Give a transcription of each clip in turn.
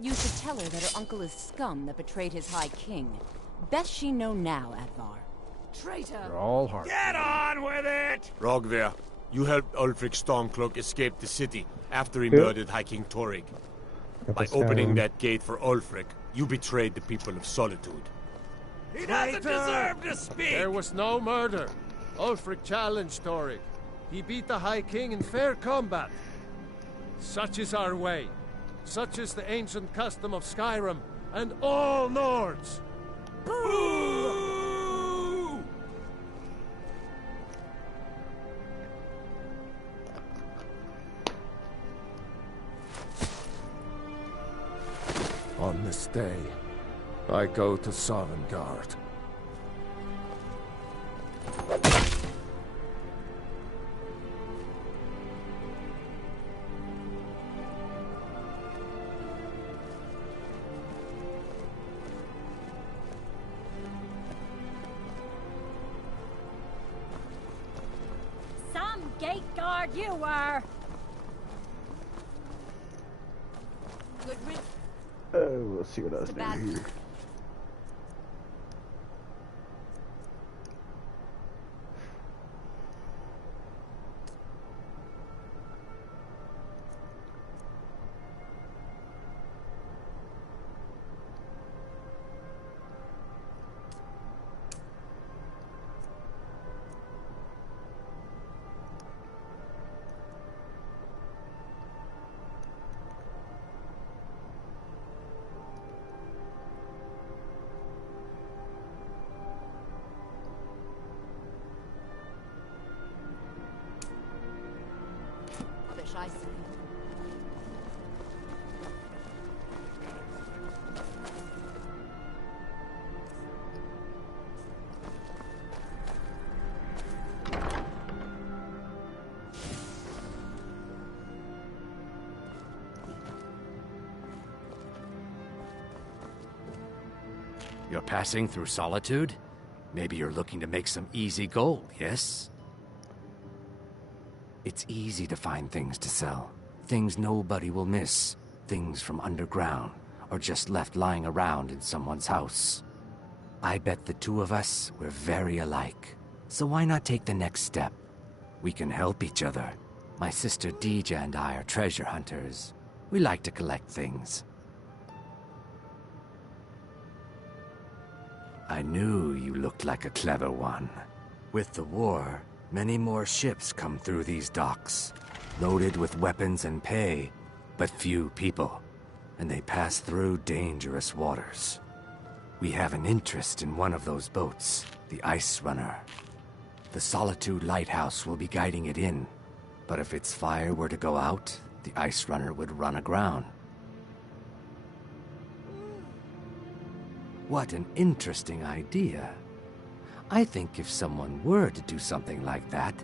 You should tell her that her uncle is scum that betrayed his High King. Best she know now, Advar. Traitor! You're all heart. Get on with it! Rogver, you helped Ulfric Stormcloak escape the city after he murdered High King Torrig. By opening that gate for Ulfric, you betrayed the people of Solitude. He doesn't deserve to speak! There was no murder. Ulfric challenged Torrig. He beat the High King in fair combat. Such is our way. Such is the ancient custom of Skyrim and all Nords. Boo! On this day, I go to Sovngarde. Some gate guard you were! Good riddance. We'll see what else Bad. down here. Rubbish, I say. You're passing through Solitude? Maybe you're looking to make some easy gold, yes? It's easy to find things to sell. Things nobody will miss. Things from underground, or just left lying around in someone's house. I bet the two of us, we're very alike. So why not take the next step? We can help each other. My sister Deeja and I are treasure hunters. We like to collect things. I knew you looked like a clever one. With the war, many more ships come through these docks, loaded with weapons and pay, but few people, and they pass through dangerous waters. We have an interest in one of those boats, the Ice Runner. The Solitude Lighthouse will be guiding it in, but if its fire were to go out, the Ice Runner would run aground. What an interesting idea. I think if someone were to do something like that,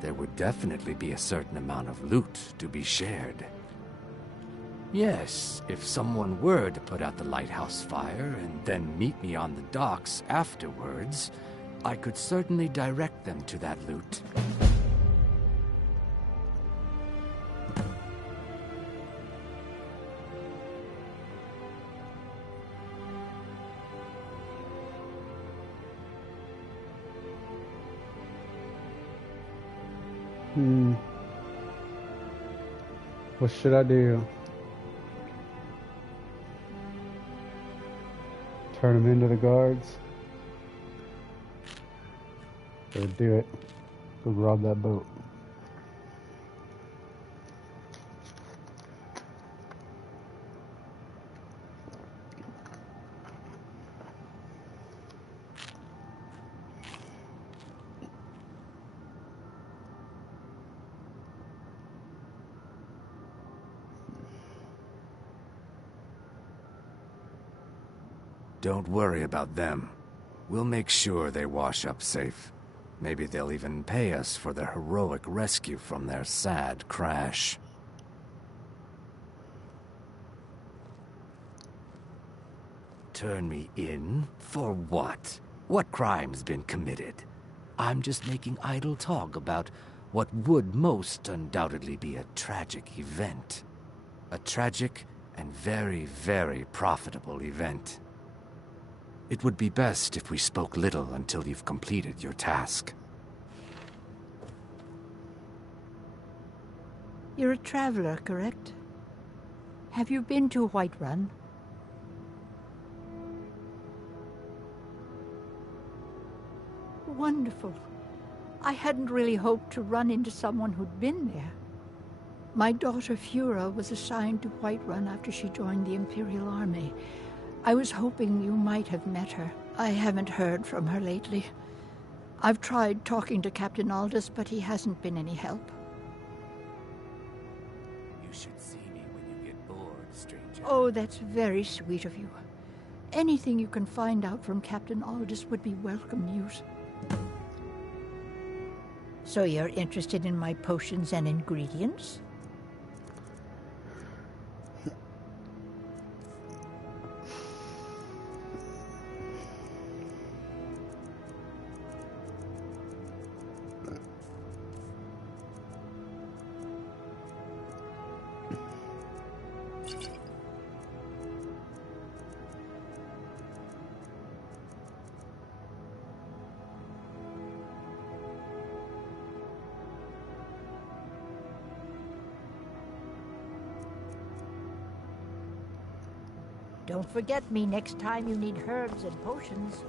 there would definitely be a certain amount of loot to be shared. Yes, if someone were to put out the lighthouse fire and then meet me on the docks afterwards, I could certainly direct them to that loot. What should I do? Turn them into the guards? Or do it? Go rob that boat. Don't worry about them. We'll make sure they wash up safe. Maybe they'll even pay us for their heroic rescue from their sad crash. Turn me in? For what? What crime's been committed? I'm just making idle talk about what would most undoubtedly be a tragic event. A tragic and very, very profitable event. It would be best if we spoke little until you've completed your task. You're a traveler, correct? Have you been to Whiterun? Wonderful. I hadn't really hoped to run into someone who'd been there. My daughter Fura was assigned to Whiterun after she joined the Imperial Army. I was hoping you might have met her. I haven't heard from her lately. I've tried talking to Captain Aldous, but he hasn't been any help. You should see me when you get bored, stranger. Oh, that's very sweet of you. Anything you can find out from Captain Aldous would be welcome news. So you're interested in my potions and ingredients? Don't forget me next time you need herbs and potions.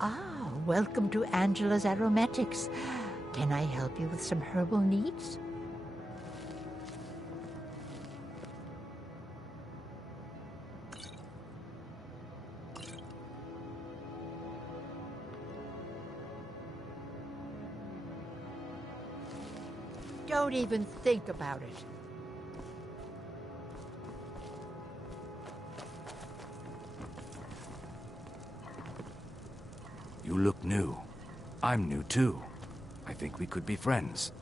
Ah, welcome to Angela's Aromatics. Can I help you with some herbal needs? Don't even think about it. You look new. I'm new too. I think we could be friends.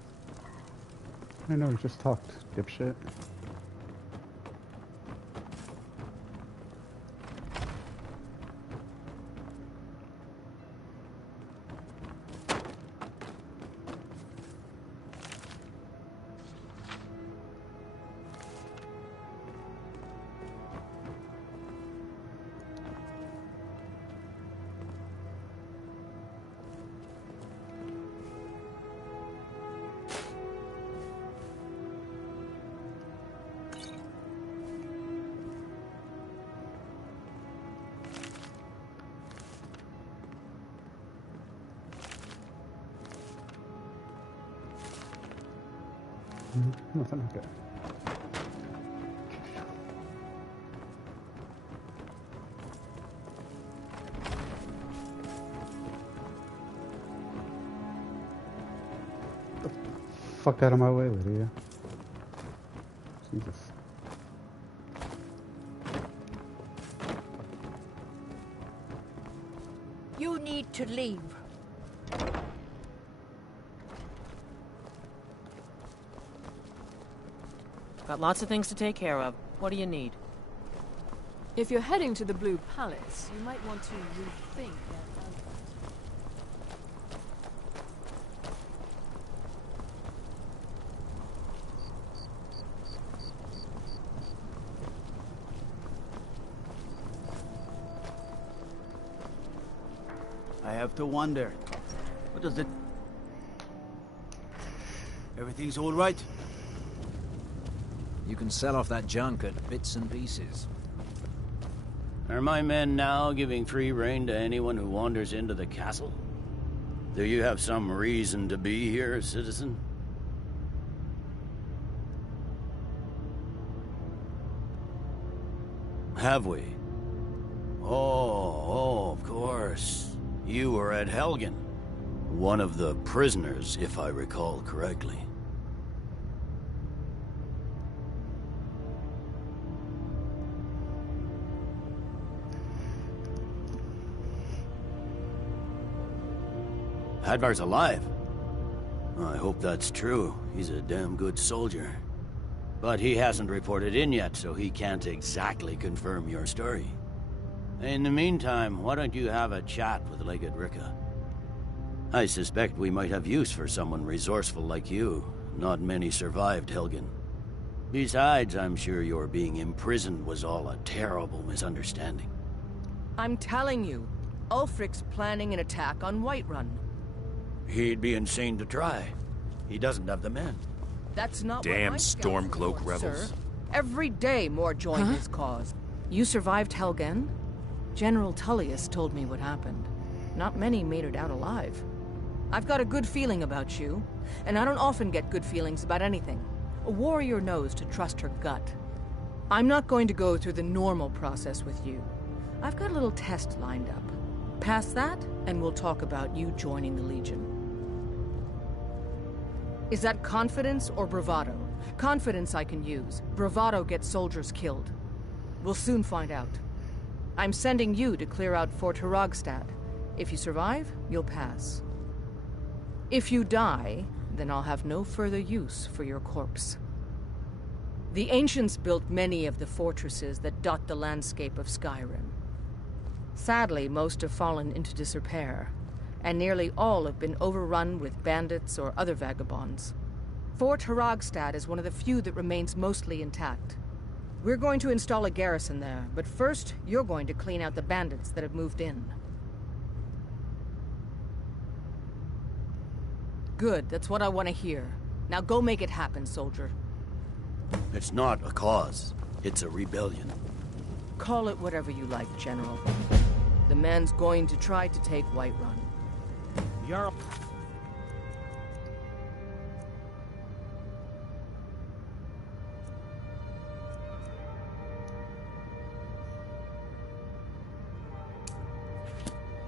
I know, we just talked, dipshit. Nothing, okay. Fuck out of my way, Lydia. Jesus. You need to leave. Got lots of things to take care of. What do you need? If you're heading to the Blue Palace, you might want to rethink that contract. I have to wonder. What does it... Everything's all right? You can sell off that junk at bits and pieces. Are my men now giving free rein to anyone who wanders into the castle? Do you have some reason to be here, citizen? Have we? Oh, of course. You were at Helgen. One of the prisoners, if I recall correctly. Hadvar's alive. I hope that's true. He's a damn good soldier. But he hasn't reported in yet, so he can't exactly confirm your story. In the meantime, why don't you have a chat with Legate Ricca? I suspect we might have use for someone resourceful like you. Not many survived Helgen. Besides, I'm sure your being imprisoned was all a terrible misunderstanding. I'm telling you, Ulfric's planning an attack on Whiterun. He'd be insane to try. He doesn't have the men. That's not Damn what my Stormcloak scouts rebels. report, sir. Every day more join his cause. You survived Helgen? General Tullius told me what happened. Not many made it out alive. I've got a good feeling about you, and I don't often get good feelings about anything. A warrior knows to trust her gut. I'm not going to go through the normal process with you. I've got a little test lined up. Pass that, and we'll talk about you joining the Legion. Is that confidence or bravado? Confidence I can use. Bravado gets soldiers killed. We'll soon find out. I'm sending you to clear out Fort Hrogstad. If you survive, you'll pass. If you die, then I'll have no further use for your corpse. The ancients built many of the fortresses that dot the landscape of Skyrim. Sadly, most have fallen into disrepair, and nearly all have been overrun with bandits or other vagabonds. Fort Hrogstad is one of the few that remains mostly intact. We're going to install a garrison there, but first, you're going to clean out the bandits that have moved in. Good, that's what I want to hear. Now go make it happen, soldier. It's not a cause. It's a rebellion. Call it whatever you like, General. The man's going to try to take Whiterun. Jarl.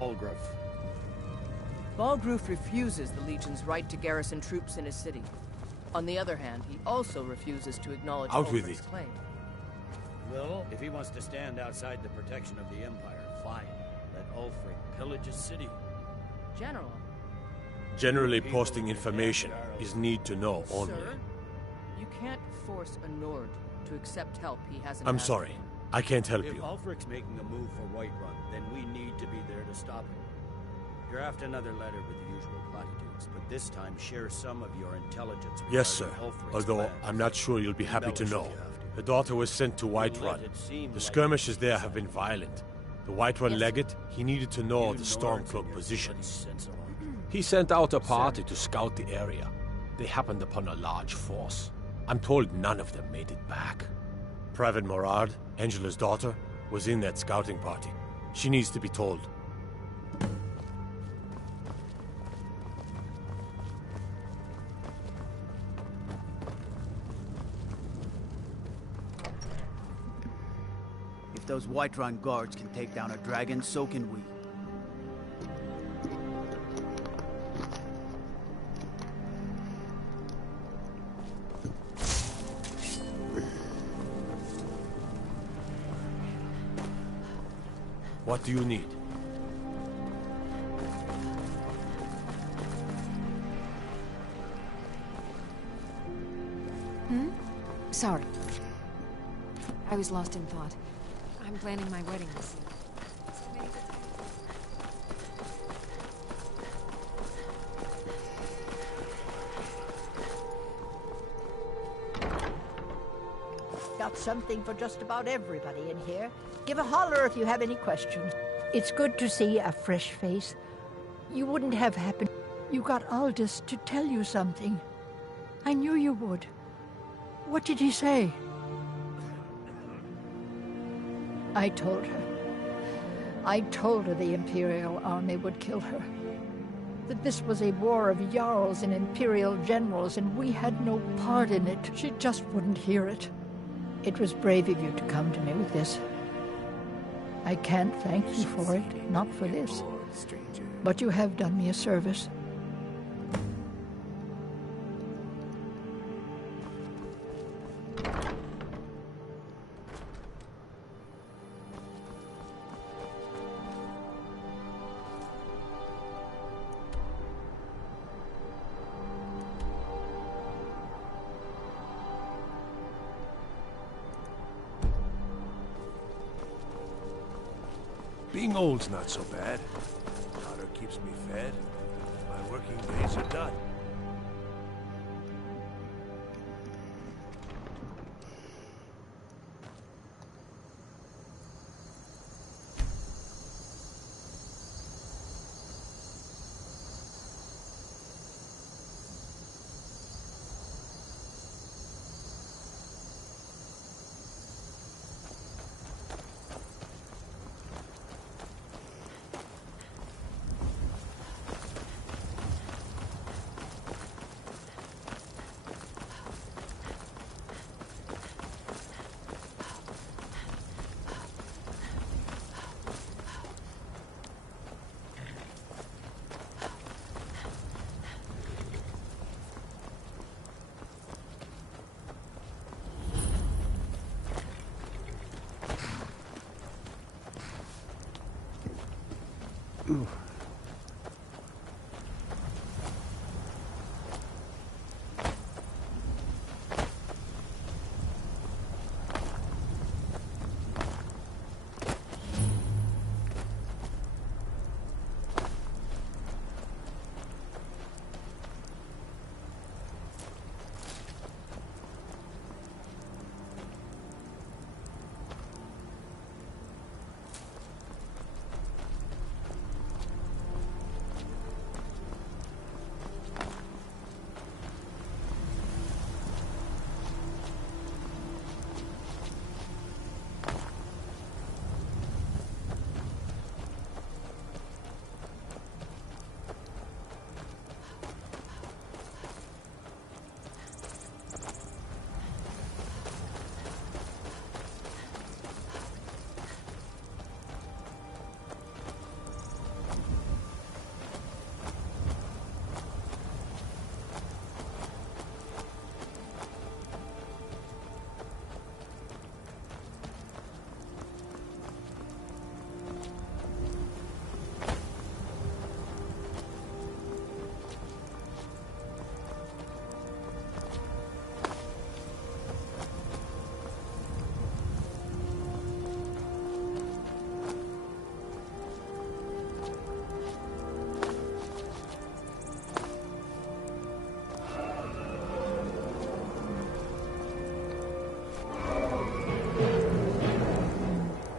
Olgruf. Balgruf refuses the Legion's right to garrison troops in his city. On the other hand, he also refuses to acknowledge Out with Ulfric's it. claim. Well, if he wants to stand outside the protection of the Empire, fine. Let Ulfric pillage his city. General. Generally posting information is need to know only. Sir, you can't force a Nord to accept help he hasn't I'm asked sorry. for. I can't help If you. Ulfric's making a move for Whiterun, then we need to be there to stop him. Draft another letter with the usual platitudes, but this time share some of your intelligence Yes, sir. regarding Ulfric's Although plans. I'm not sure you'll be happy to Embellish know. if you have to. The daughter was sent to Let Whiterun. it seem The like skirmishes there it's have been violent. The Whiterun legate, he needed to know You the Nords and Stormcloak your position. bloody sense of honor. He sent out a party to scout the area. They happened upon a large force. I'm told none of them made it back. Private Morard, Angela's daughter, was in that scouting party. She needs to be told. If those Whiterun guards can take down a dragon, so can we. What do you need? Sorry. I was lost in thought. I'm planning my wedding this year. Got something for just about everybody in here. Give a holler if you have any questions. It's good to see a fresh face. You wouldn't have happened. You got Aldous to tell you something. I knew you would. What did he say? I told her. I told her the Imperial army would kill her. That this was a war of Jarls and Imperial generals, and we had no part in it. She just wouldn't hear it. It was brave of you to come to me with this. I can't thank you for it, not for this. But you have done me a service. Being old's not so bad. Daughter keeps me fed. My working days are done. Ooh.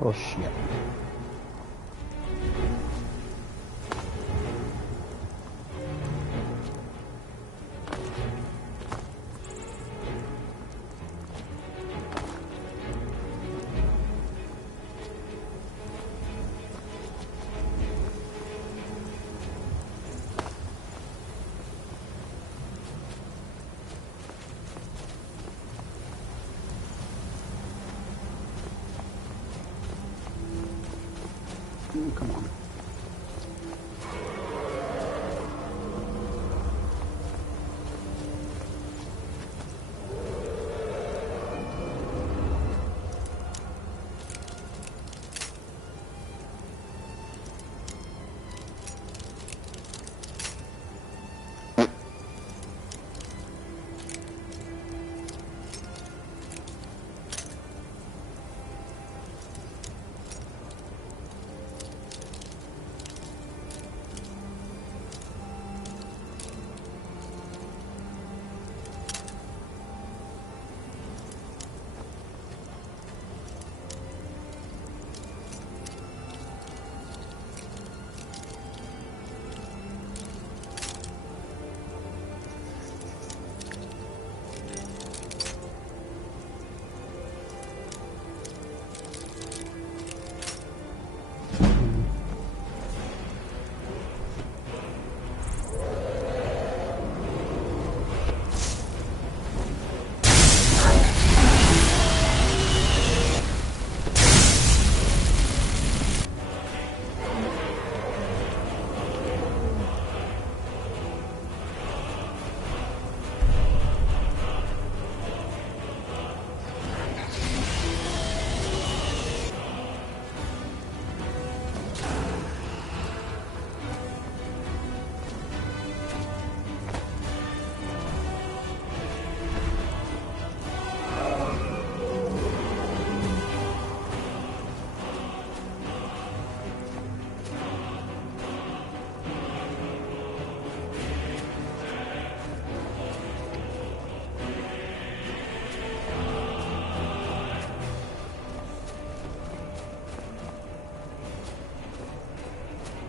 Oh shit. Come on.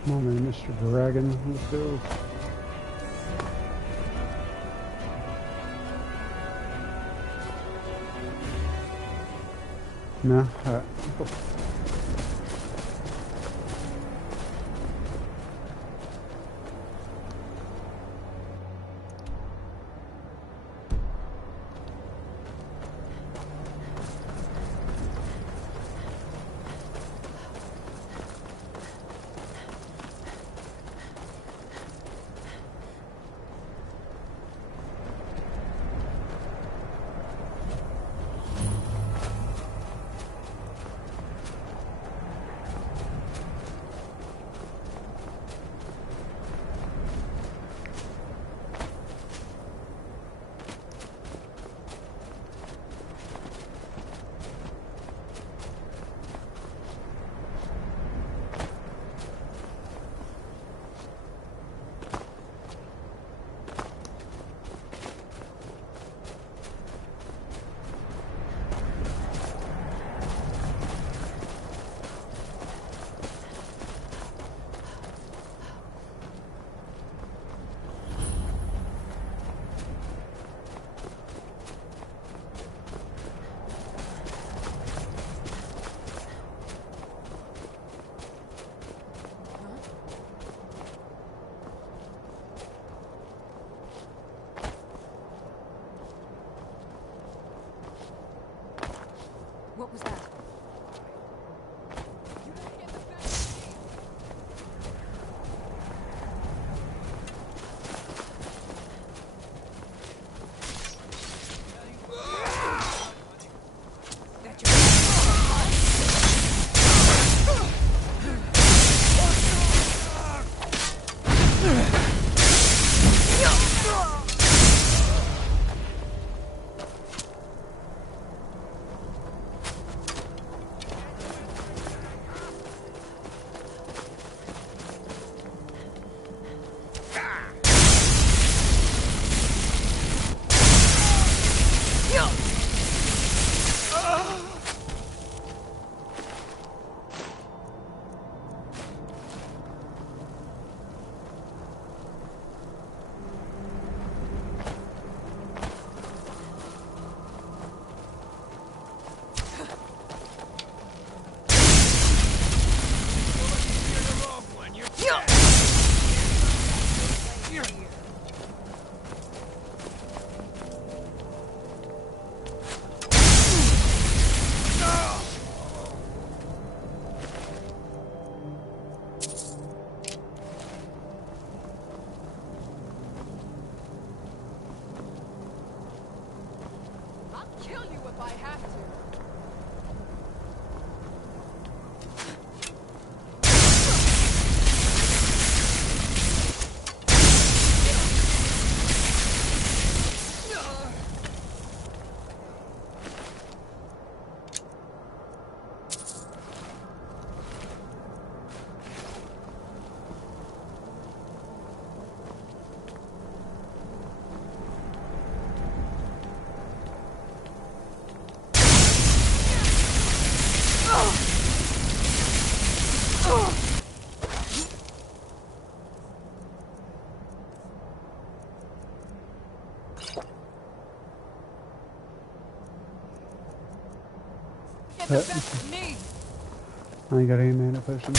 Come on then, Mr. Dragon. Let's go. No? Alright. Cool. What was that? I ain't got any mana potions.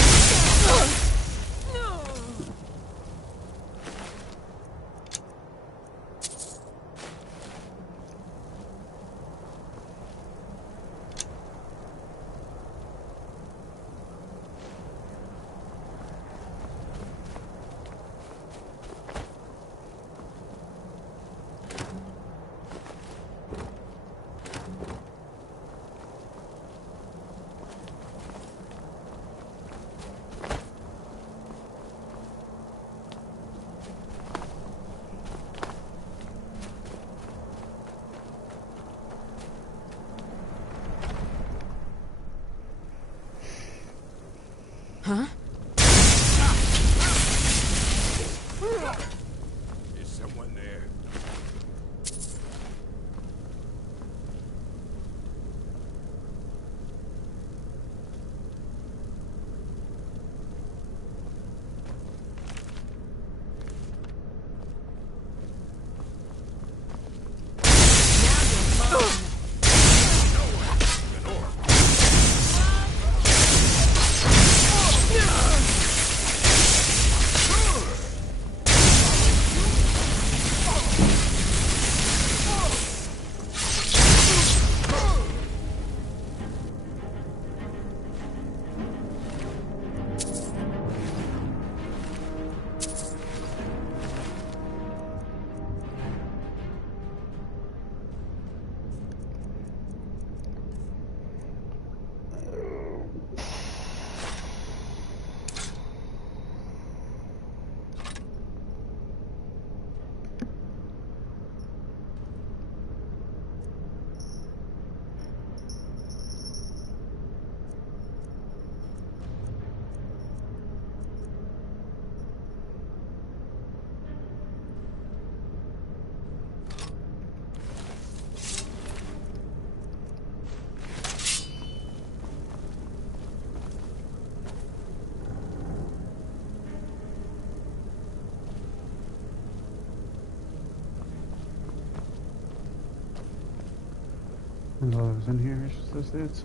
Gloves in here, those dudes.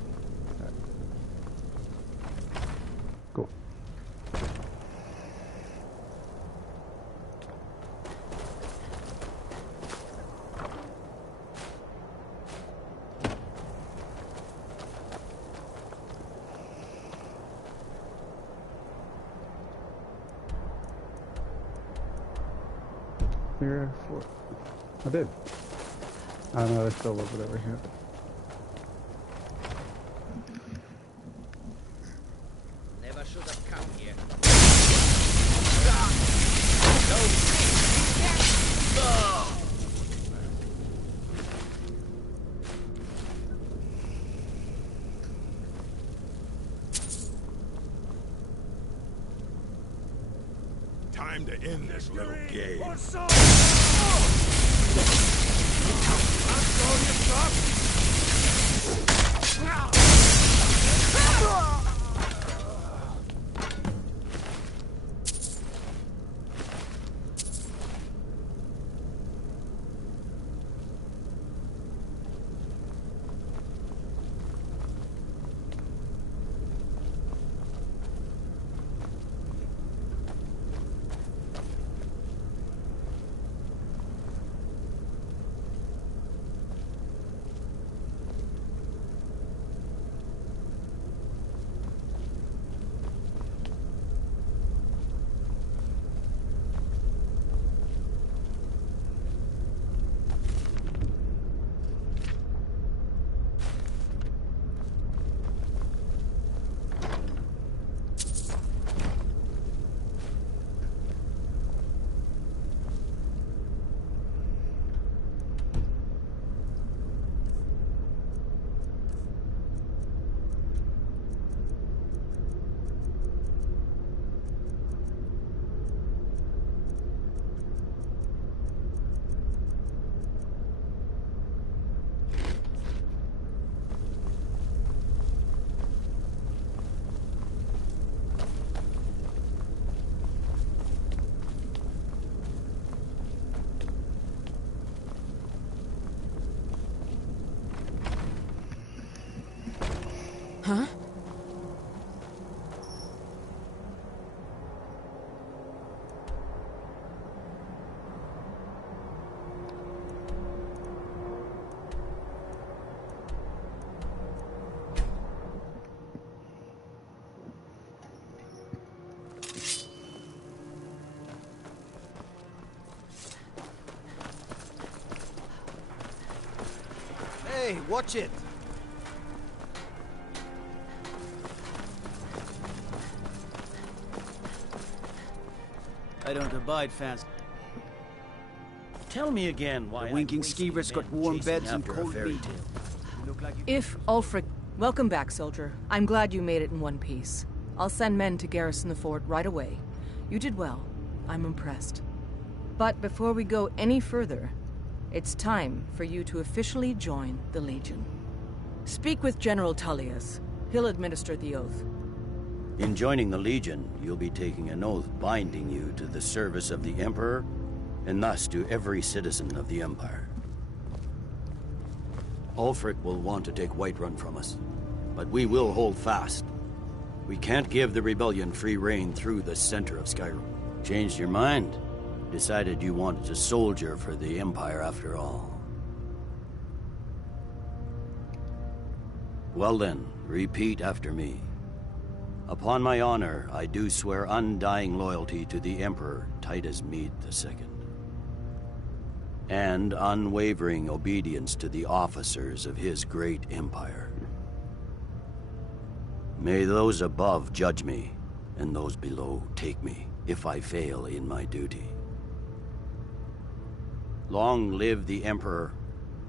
Right. Cool. Clear for. I did. I don't know, there's still a little bit over here. Never should have come here. Time to end this little game. Huh? Hey, watch it! I don't abide fans. Tell me again why the winking skeever's got warm beds and cold fairy meat. tale. If Ulfric... Welcome back, soldier. I'm glad you made it in one piece. I'll send men to garrison the fort right away. You did well. I'm impressed. But before we go any further, it's time for you to officially join the Legion. Speak with General Tullius. He'll administer the oath. In joining the Legion, you'll be taking an oath binding you to the service of the Emperor, and thus to every citizen of the Empire. Ulfric will want to take Whiterun from us, but we will hold fast. We can't give the rebellion free rein through the center of Skyrim. Changed your mind? Decided you wanted to soldier for the Empire after all. Well then, repeat after me. Upon my honor, I do swear undying loyalty to the Emperor Titus Mede II, and unwavering obedience to the officers of his great empire. May those above judge me, and those below take me, if I fail in my duty. Long live the Emperor,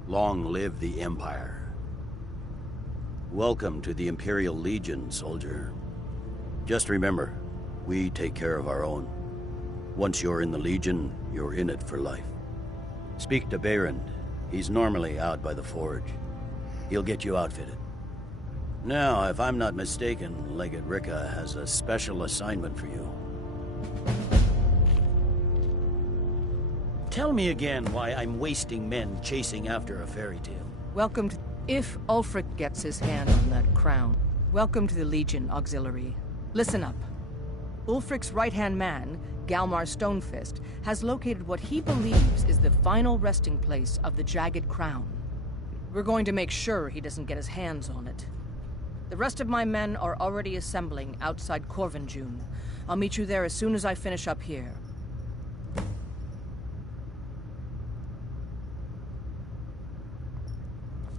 long live the Empire. Welcome to the Imperial Legion, soldier. Just remember, we take care of our own. Once you're in the Legion, you're in it for life. Speak to Behrend. He's normally out by the forge. He'll get you outfitted. Now, if I'm not mistaken, Legate Ricka has a special assignment for you. Tell me again why I'm wasting men chasing after a fairy tale. Welcome to... If Ulfric gets his hand on that crown, welcome to the Legion Auxiliary. Listen up. Ulfric's right-hand man, Galmar Stonefist, has located what he believes is the final resting place of the Jagged Crown. We're going to make sure he doesn't get his hands on it. The rest of my men are already assembling outside Corvinjune. I'll meet you there as soon as I finish up here.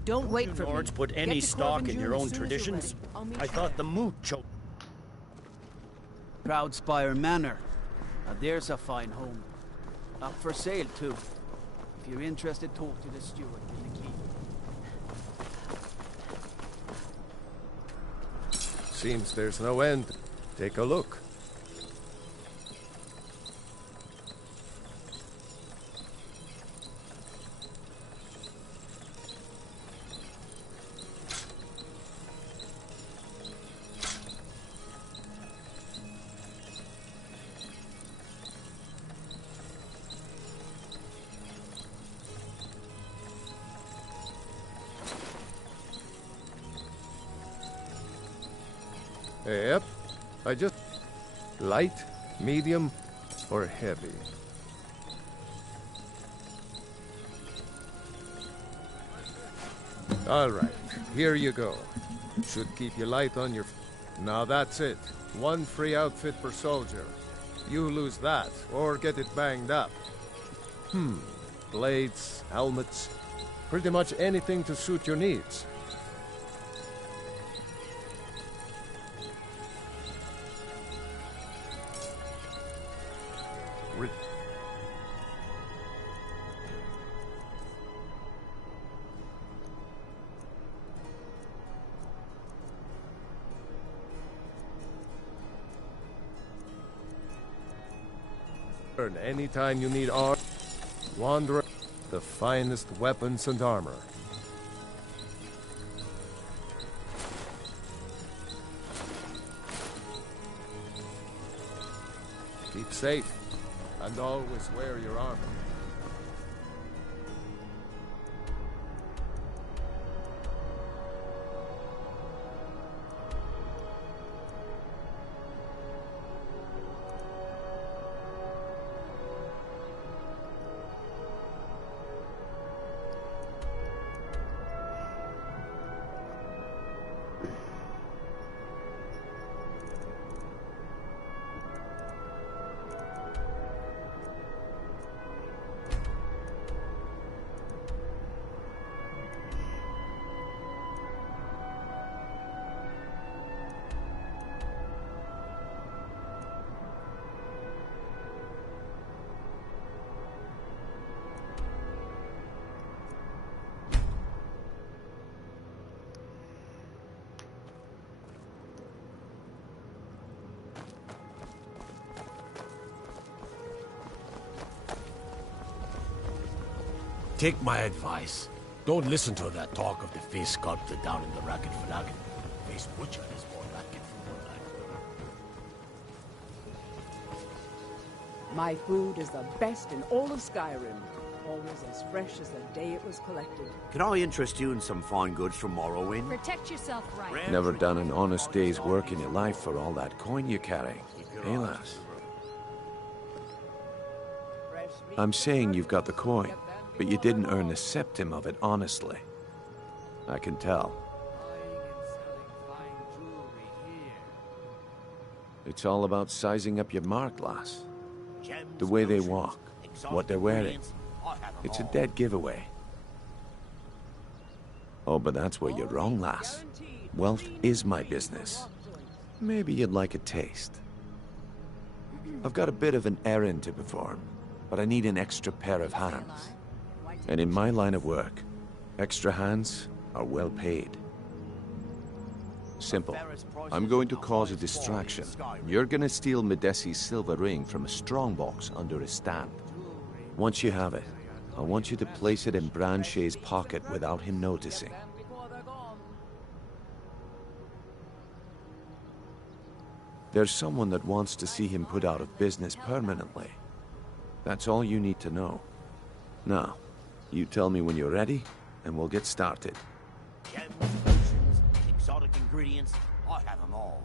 Don't wait for me. Lords put any stock in your own traditions? I thought the moot choked. Proudspire Manor. Now there's a fine home. Up for sale, too. If you're interested, talk to the steward in the key. Seems there's no end. Take a look. Yep. I just... light, medium, or heavy? Alright, here you go. Should keep you light on your... Now that's it. One free outfit per soldier. You lose that, or get it banged up. Blades, helmets, pretty much anything to suit your needs. Anytime you need armor, Wanderer, the finest weapons and armor. Keep safe, and always wear your armor. Take my advice. Don't listen to that talk of the face sculptor down in the Racket Flagon. Face butcher is more racket for more like. My food is the best in all of Skyrim. Always as fresh as the day it was collected. Can I interest you in some fine goods from Morrowind? Protect yourself right. Never done an honest day's work in your life for all that coin you carry. Hey, lass. I'm saying you've got the coin, but you didn't earn a septim of it honestly. I can tell. It's all about sizing up your mark, lass. The way they walk, what they're wearing. It's a dead giveaway. Oh, but that's where you're wrong, lass. Wealth is my business. Maybe you'd like a taste. I've got a bit of an errand to perform, but I need an extra pair of hands. And in my line of work, extra hands are well paid. Simple. I'm going to cause a distraction. You're gonna steal Medesi's silver ring from a strongbox under his stand. Once you have it, I want you to place it in Branche's pocket without him noticing. There's someone that wants to see him put out of business permanently. That's all you need to know. Now, you tell me when you're ready, and we'll get started. Gems, potions, exotic ingredients, I have them all.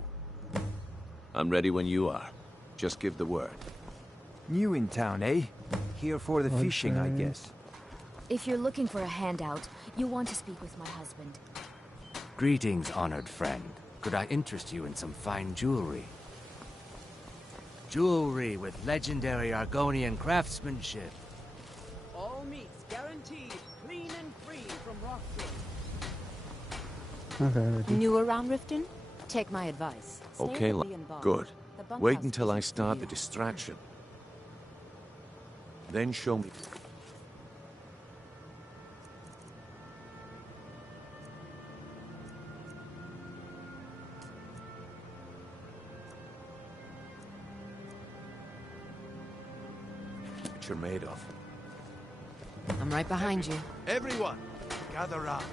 I'm ready when you are. Just give the word. New in town, eh? Here for the fishing, I guess. If you're looking for a handout, you'll want to speak with my husband. Greetings, honored friend. Could I interest you in some fine jewelry? Jewelry with legendary Argonian craftsmanship. All meats guaranteed, clean and free from rockfish. Okay, New around Riften? Take my advice. Stay Okay, heavily involved. good. The bunkhouse Wait until I isn't for start you. the distraction. Then show me. What you're made of. I'm right behind you. Everyone, gather round.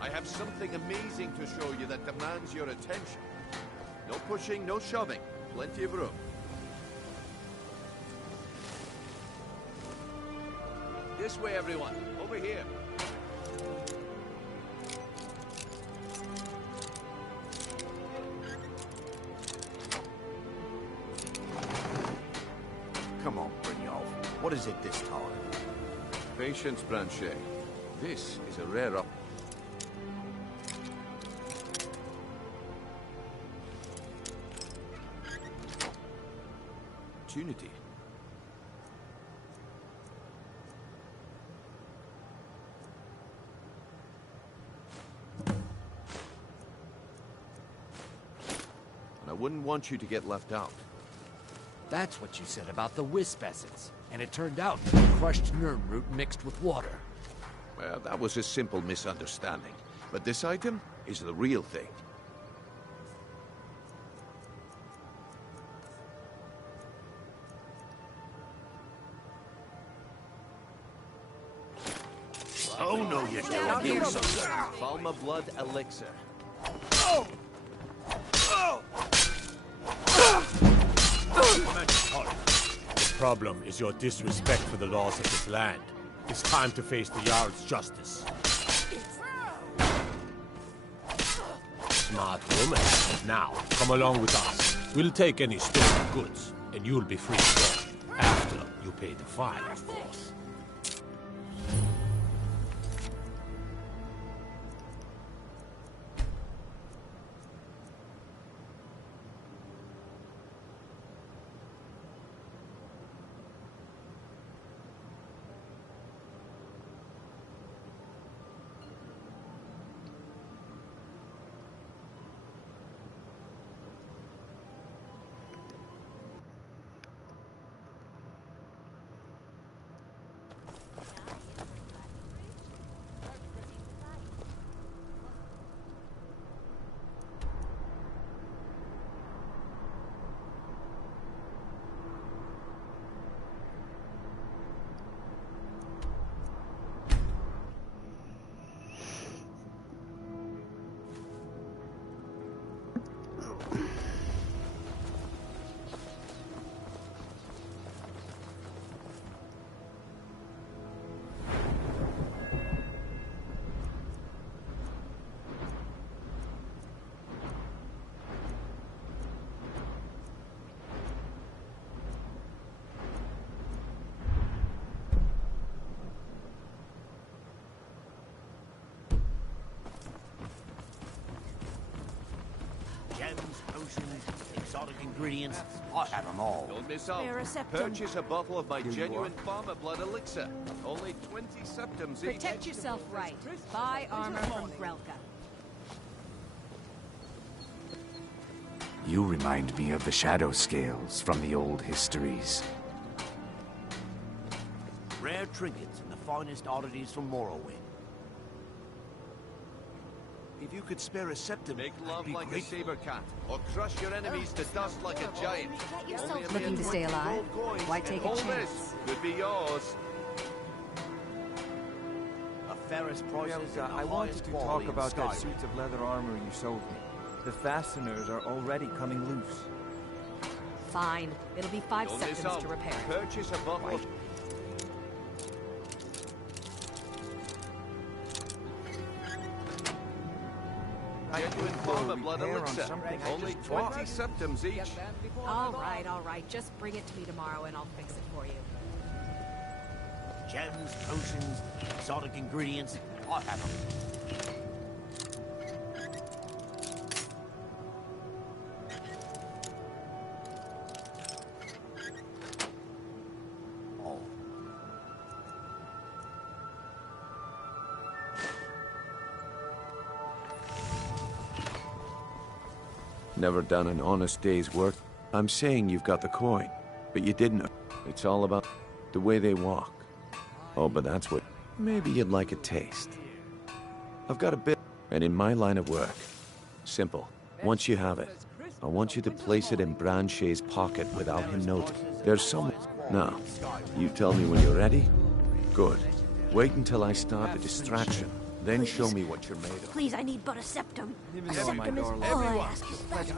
I have something amazing to show you that demands your attention. No pushing, no shoving. Plenty of room. This way, everyone. Over here. Come on, Brynjolf. What is it this time? Patience, Branchet. This is a rare opportunity. And I wouldn't want you to get left out. That's what you said about the wisp essence. And it turned out crushed nerm root mixed with water. Well, that was a simple misunderstanding. But this item is the real thing. Oh, no, you don't. Here's some Falma Blood Elixir. The problem is your disrespect for the laws of this land. It's time to face the Jarl's justice. Smart woman. Now, come along with us. We'll take any stolen goods, and you'll be free to go. After you pay the fine, of course. Gems, potions, exotic ingredients, I have them all. Don't miss out. Spare a septum. Purchase a bottle of my genuine Farmer Blood Elixir. Only 20 septums each. Protect yourself right. Buy armor from Grelka. You remind me of the shadow scales from the old histories. Rare trinkets and the finest oddities from Morrowind. If you could spare a septum, Make love I'd be like grateful. a saber cat, or crush your enemies to dust like a giant. Only a Looking to stay 20 alive? gold coins, Why and take a hold chance? this. Could be yours. A Ferris prices and the I wanted highest to quality talk about in that Skyrim. suit of leather armor you sold me. The fasteners are already coming loose. Fine. It'll be 5 Don't miss septums out. to repair it. Purchase a bottle of Genuine form of blood elixir. Only 20 septims each. All right. Just bring it to me tomorrow and I'll fix it for you. Gems, potions, exotic ingredients. I have them. Never done an honest day's work. I'm saying you've got the coin, but you didn't. It's all about the way they walk. Oh, but that's what... Maybe you'd like a taste. I've got a bit... And in my line of work, simple. Once you have it, I want you to place it in Branchet's pocket without him noticing. There's some... Now, you tell me when you're ready. Good. Wait until I start the distraction. Then show me what you're made of. Please, I need but a septum. Leave A me alone, my septum is darling. all I ask. Bad.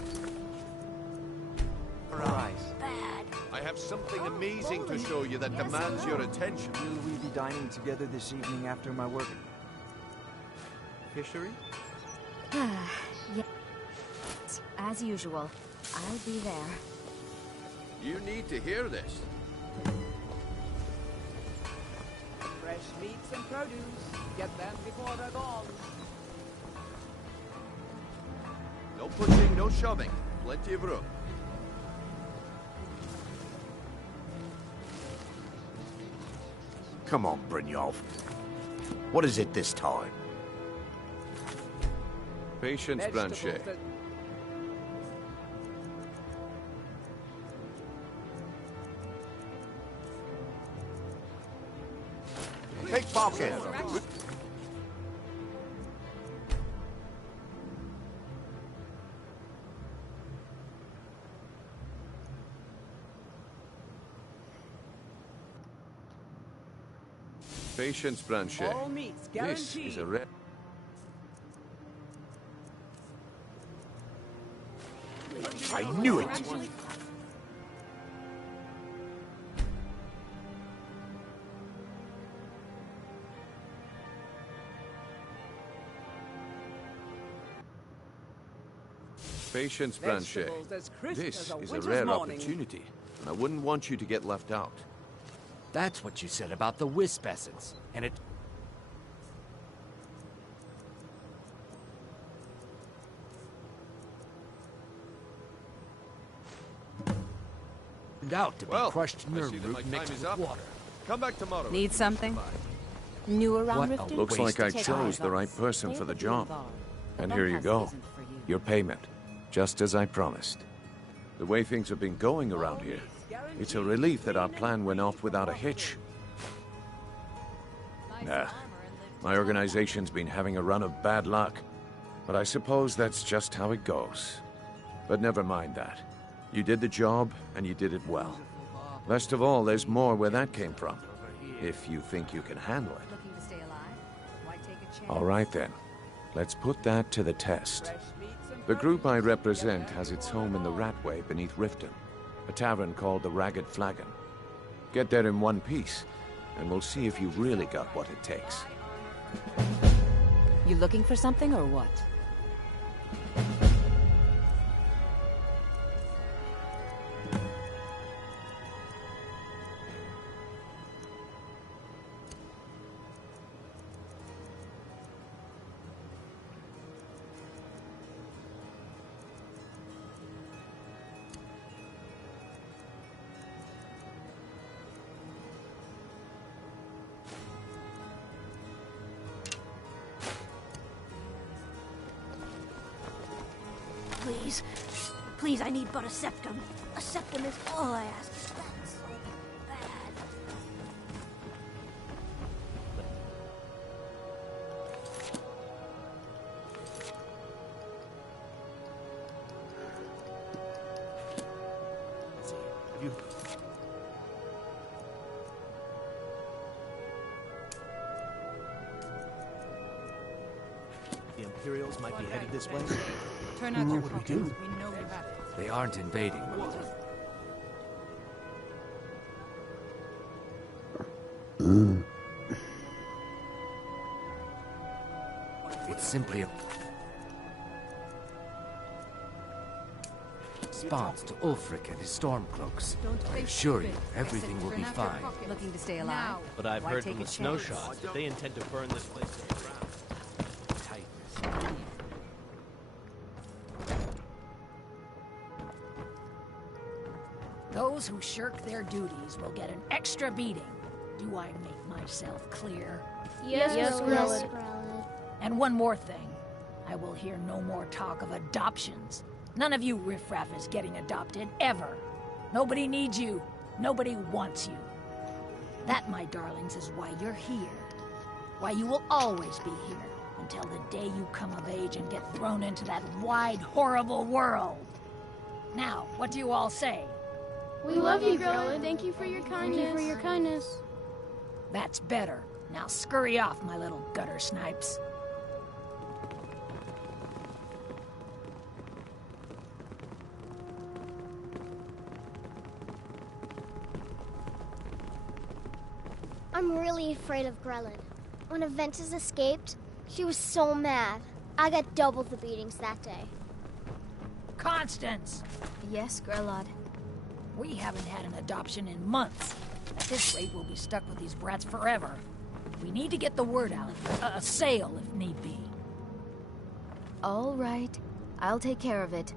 I have something amazing to show you that demands your attention. Will we be dining together this evening after my work? Fishery? Yeah. As usual, I'll be there. You need to hear this. Fresh meats and produce. Get them before they're gone. No pushing, no shoving. Plenty of room. Come on, Brynjolf. What is it this time? Patience, Blanchet. Take pocket. Patience, Blanchet. All meats This guaranteed. is a rare... I knew it. Patience, Blanchet. Vegetables as crisp This as a is a winter's rare morning. opportunity, and I wouldn't want you to get left out. That's what you said about the wisp essence, and it... turned out to be crushed I nerve see that my root time mixed is with up. water. Come back tomorrow. Need something? New around What a Riften? Looks waste like I of time. chose the right person for the job. The And here you bunkhouse go. isn't for you. Your payment. Just as I promised. The way things have been going around here, it's a relief that our plan went off without a hitch. Nah. My organization's been having a run of bad luck. But I suppose that's just how it goes. But never mind that. You did the job, and you did it well. Best of all, there's more where that came from. If you think you can handle it. Looking to stay alive? Why take a chance? All right then. Let's put that to the test. The group I represent has its home in the Ratway beneath Riften, a tavern called the Ragged Flagon. Get there in one piece, and we'll see if you've really got what it takes. You looking for something or what? Please. Please, I need but a septum. A septum is all I ask. That's so bad. You... The Imperials might be headed this way. Turn out your What would we pockets. do? We know you have it. They aren't invading. It's simply a... response to Ulfric and his Stormcloaks. I assure you, everything will be fine. Looking to stay alive? But I've Why heard take from a the snow chance? shots that they intend to burn this place to the ground. Those who shirk their duties will get an extra beating. Do I make myself clear? Yes, Grelod. And one more thing. I will hear no more talk of adoptions. None of you riffraff is getting adopted, ever. Nobody needs you. Nobody wants you. That, my darlings, is why you're here. Why you will always be here, until the day you come of age and get thrown into that wide, horrible world. Now, what do you all say? We love you, Grelod. Thank you for your kindness. Thank you for your kindness. That's better. Now scurry off, my little gutter snipes. I'm really afraid of Grelod. When Aventus escaped, she was so mad. I got double the beatings that day. Constance! Yes, Grelod. We haven't had an adoption in months. At this rate, we'll be stuck with these brats forever. We need to get the word out. A sale, if need be. All right. I'll take care of it.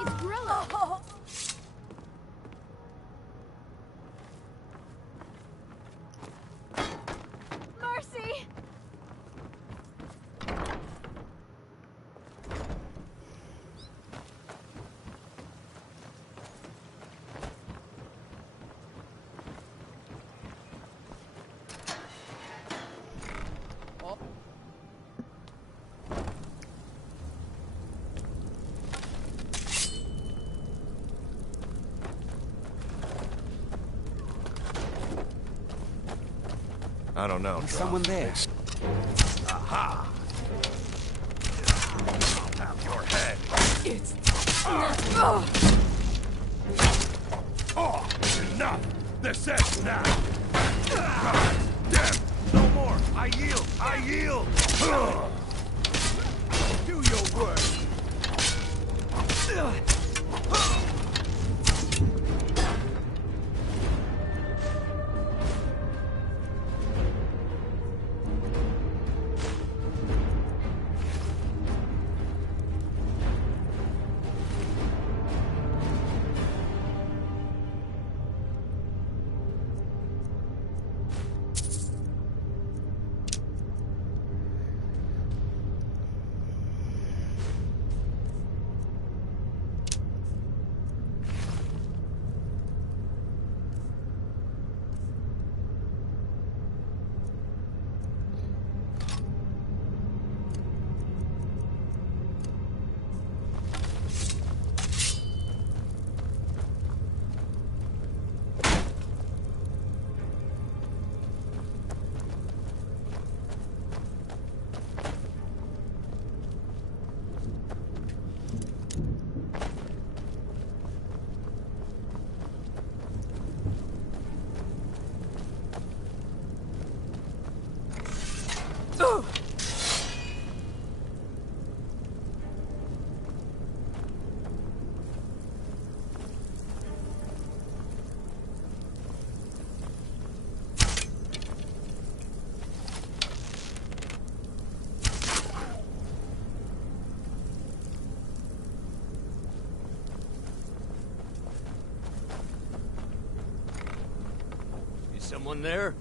It's Grelod. Mercy! I don't know. Someone there. Aha! I'll have your head. It's... Oh, enough! This ends now! God damn! No more! I yield! I yield! Do your work! Someone there?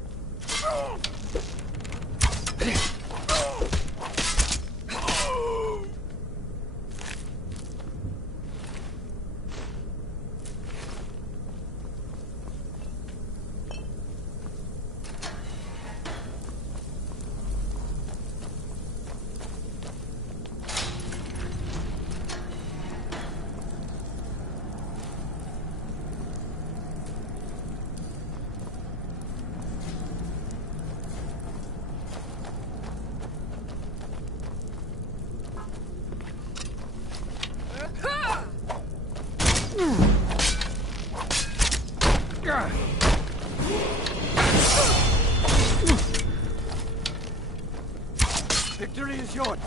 Victory is yours!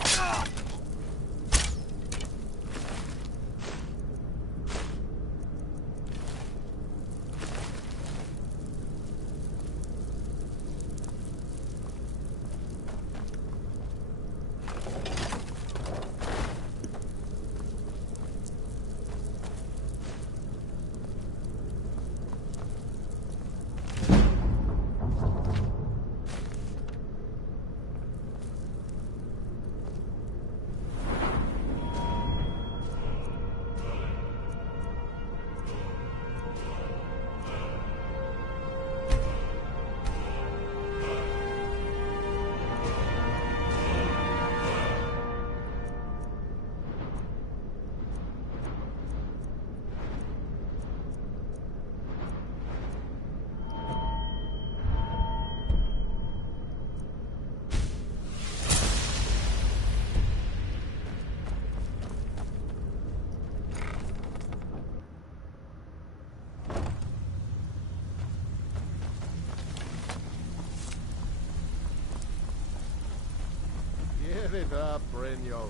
Give it up, Brynjo.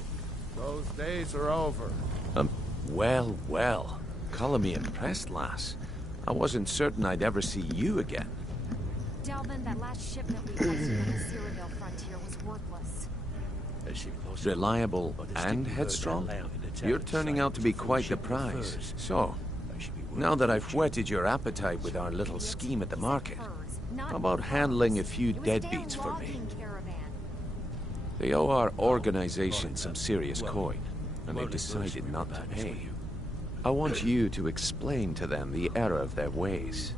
Those days are over. Well, well. Calling me impressed, lass. I wasn't certain I'd ever see you again. Delvin, that last shipment we headed to the Cyrodiil frontier was worthless. Reliable and headstrong? You're turning out to be quite the prize. So, now that I've whetted your appetite with our little scheme at the market, how about handling a few deadbeats for me? They owe our organization some serious coin, and they've decided not to pay. I want you to explain to them the error of their ways.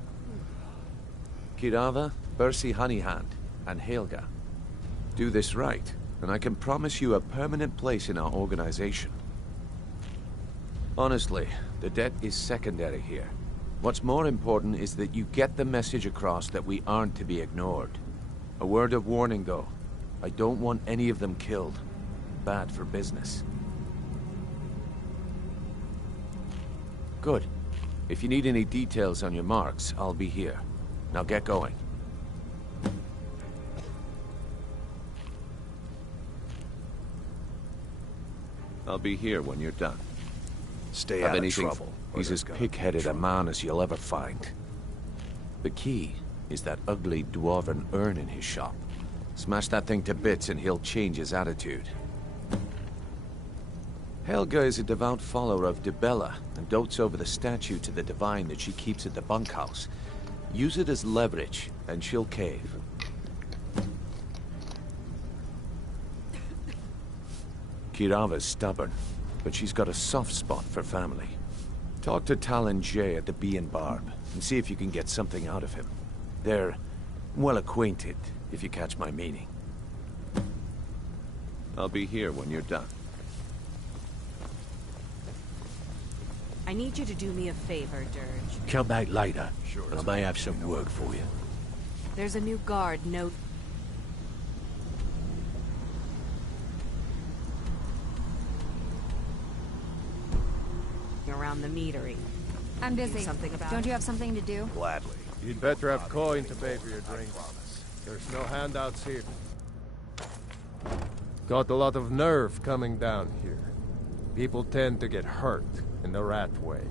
Kirava, Bersi Honeyhand, and Helga. Do this right, and I can promise you a permanent place in our organization. Honestly, the debt is secondary here. What's more important is that you get the message across that we aren't to be ignored. A word of warning, though. I don't want any of them killed. Bad for business. Good. If you need any details on your marks, I'll be here. Now get going. I'll be here when you're done. Stay Have out of anything? trouble, or He's there's as gonna be pig-headed a trouble. man as you'll ever find. The key is that ugly dwarven urn in his shop. Smash that thing to bits and he'll change his attitude. Helga is a devout follower of Dibella and dotes over the statue to the divine that she keeps at the bunkhouse. Use it as leverage, and she'll cave. Kirava's stubborn, but she's got a soft spot for family. Talk to Talon Jay at the Bee and Barb, and see if you can get something out of him. They're well acquainted, if you catch my meaning. I'll be here when you're done. I need you to do me a favor, Dirge. Come back later, and I may have some work for you. There's a new guard around the meadery. I'm busy. Something about Don't you have something to do? Gladly. You'd better have coin to pay for your drink. There's no handouts here. Got a lot of nerve coming down here. People tend to get hurt in the rat way.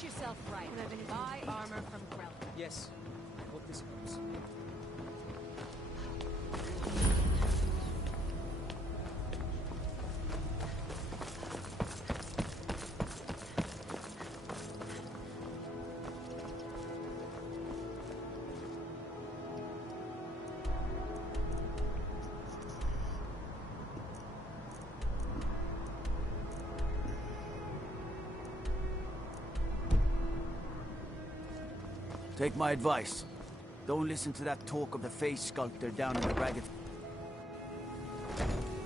Get yourself right. Buy armor from Grelin. Yes. I hope this helps. Take my advice. Don't listen to that talk of the face sculptor down in the ragged...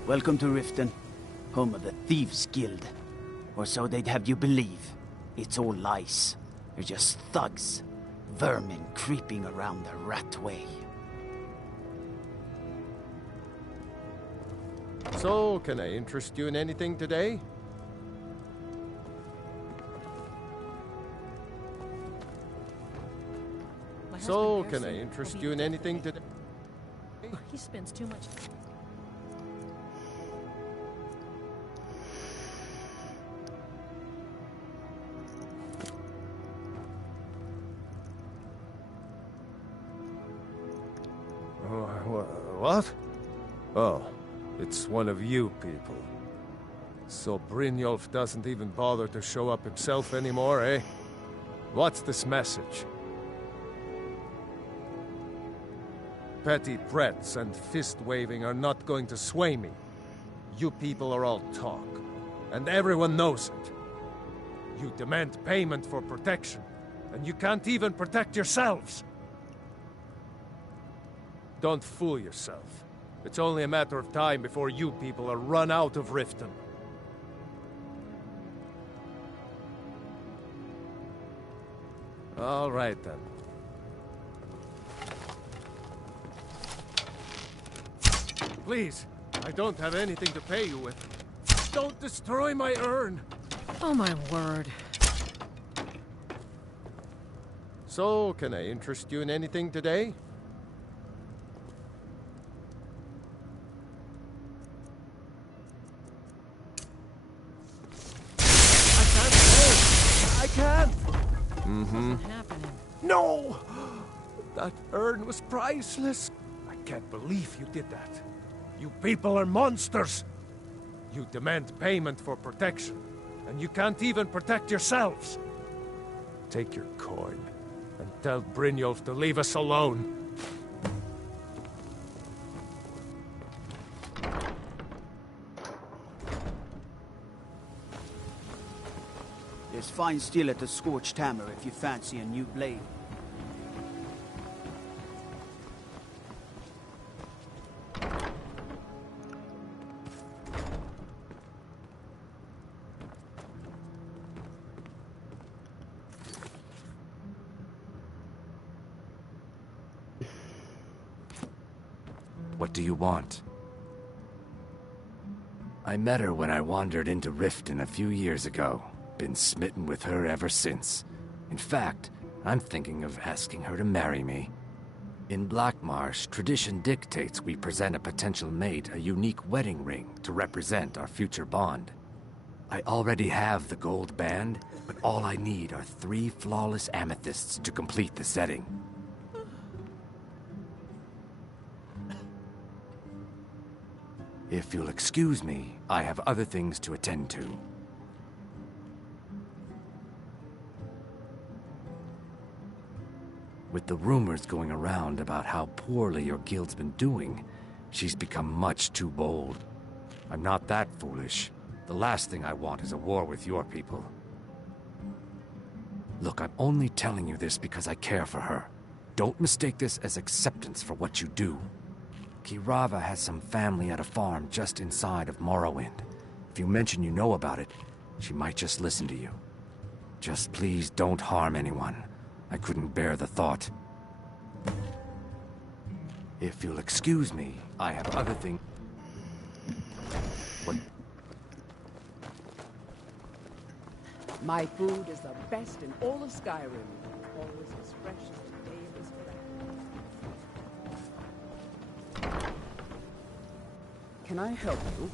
Welcome to Riften, home of the Thieves' Guild. Or so they'd have you believe. It's all lies. They're just thugs. Vermin creeping around the rat way. So, can I interest you in anything today? So, can I interest you in anything today? He spends too much time. What? Oh, it's one of you people. So Brynjolf doesn't even bother to show up himself anymore, eh? What's this message? Petty threats and fist-waving are not going to sway me. You people are all talk, and everyone knows it. You demand payment for protection, and you can't even protect yourselves. Don't fool yourself. It's only a matter of time before you people are run out of Riften. All right, then. Please, I don't have anything to pay you with. Don't destroy my urn! Oh my word. So, can I interest you in anything today? I can't! Mm-hmm. What's happening? No! That urn was priceless. I can't believe you did that. You people are monsters! You demand payment for protection, and you can't even protect yourselves. Take your coin, and tell Brynjolf to leave us alone. There's fine steel at the Scorched Hammer if you fancy a new blade. What do you want? I met her when I wandered into Riften a few years ago. Been smitten with her ever since. In fact, I'm thinking of asking her to marry me. In Blackmarsh, tradition dictates we present a potential mate a unique wedding ring to represent our future bond. I already have the gold band, but all I need are 3 flawless amethysts to complete the setting. If you'll excuse me, I have other things to attend to. With the rumors going around about how poorly your guild's been doing, she's become much too bold. I'm not that foolish. The last thing I want is a war with your people. Look, I'm only telling you this because I care for her. Don't mistake this as acceptance for what you do. Kirava has some family at a farm just inside of Morrowind. If you mention you know about it, she might just listen to you. Just please don't harm anyone. I couldn't bear the thought. If you'll excuse me, I have other things... What? My food is the best in all of Skyrim. Always as fresh as the day it was collected. Can I help you?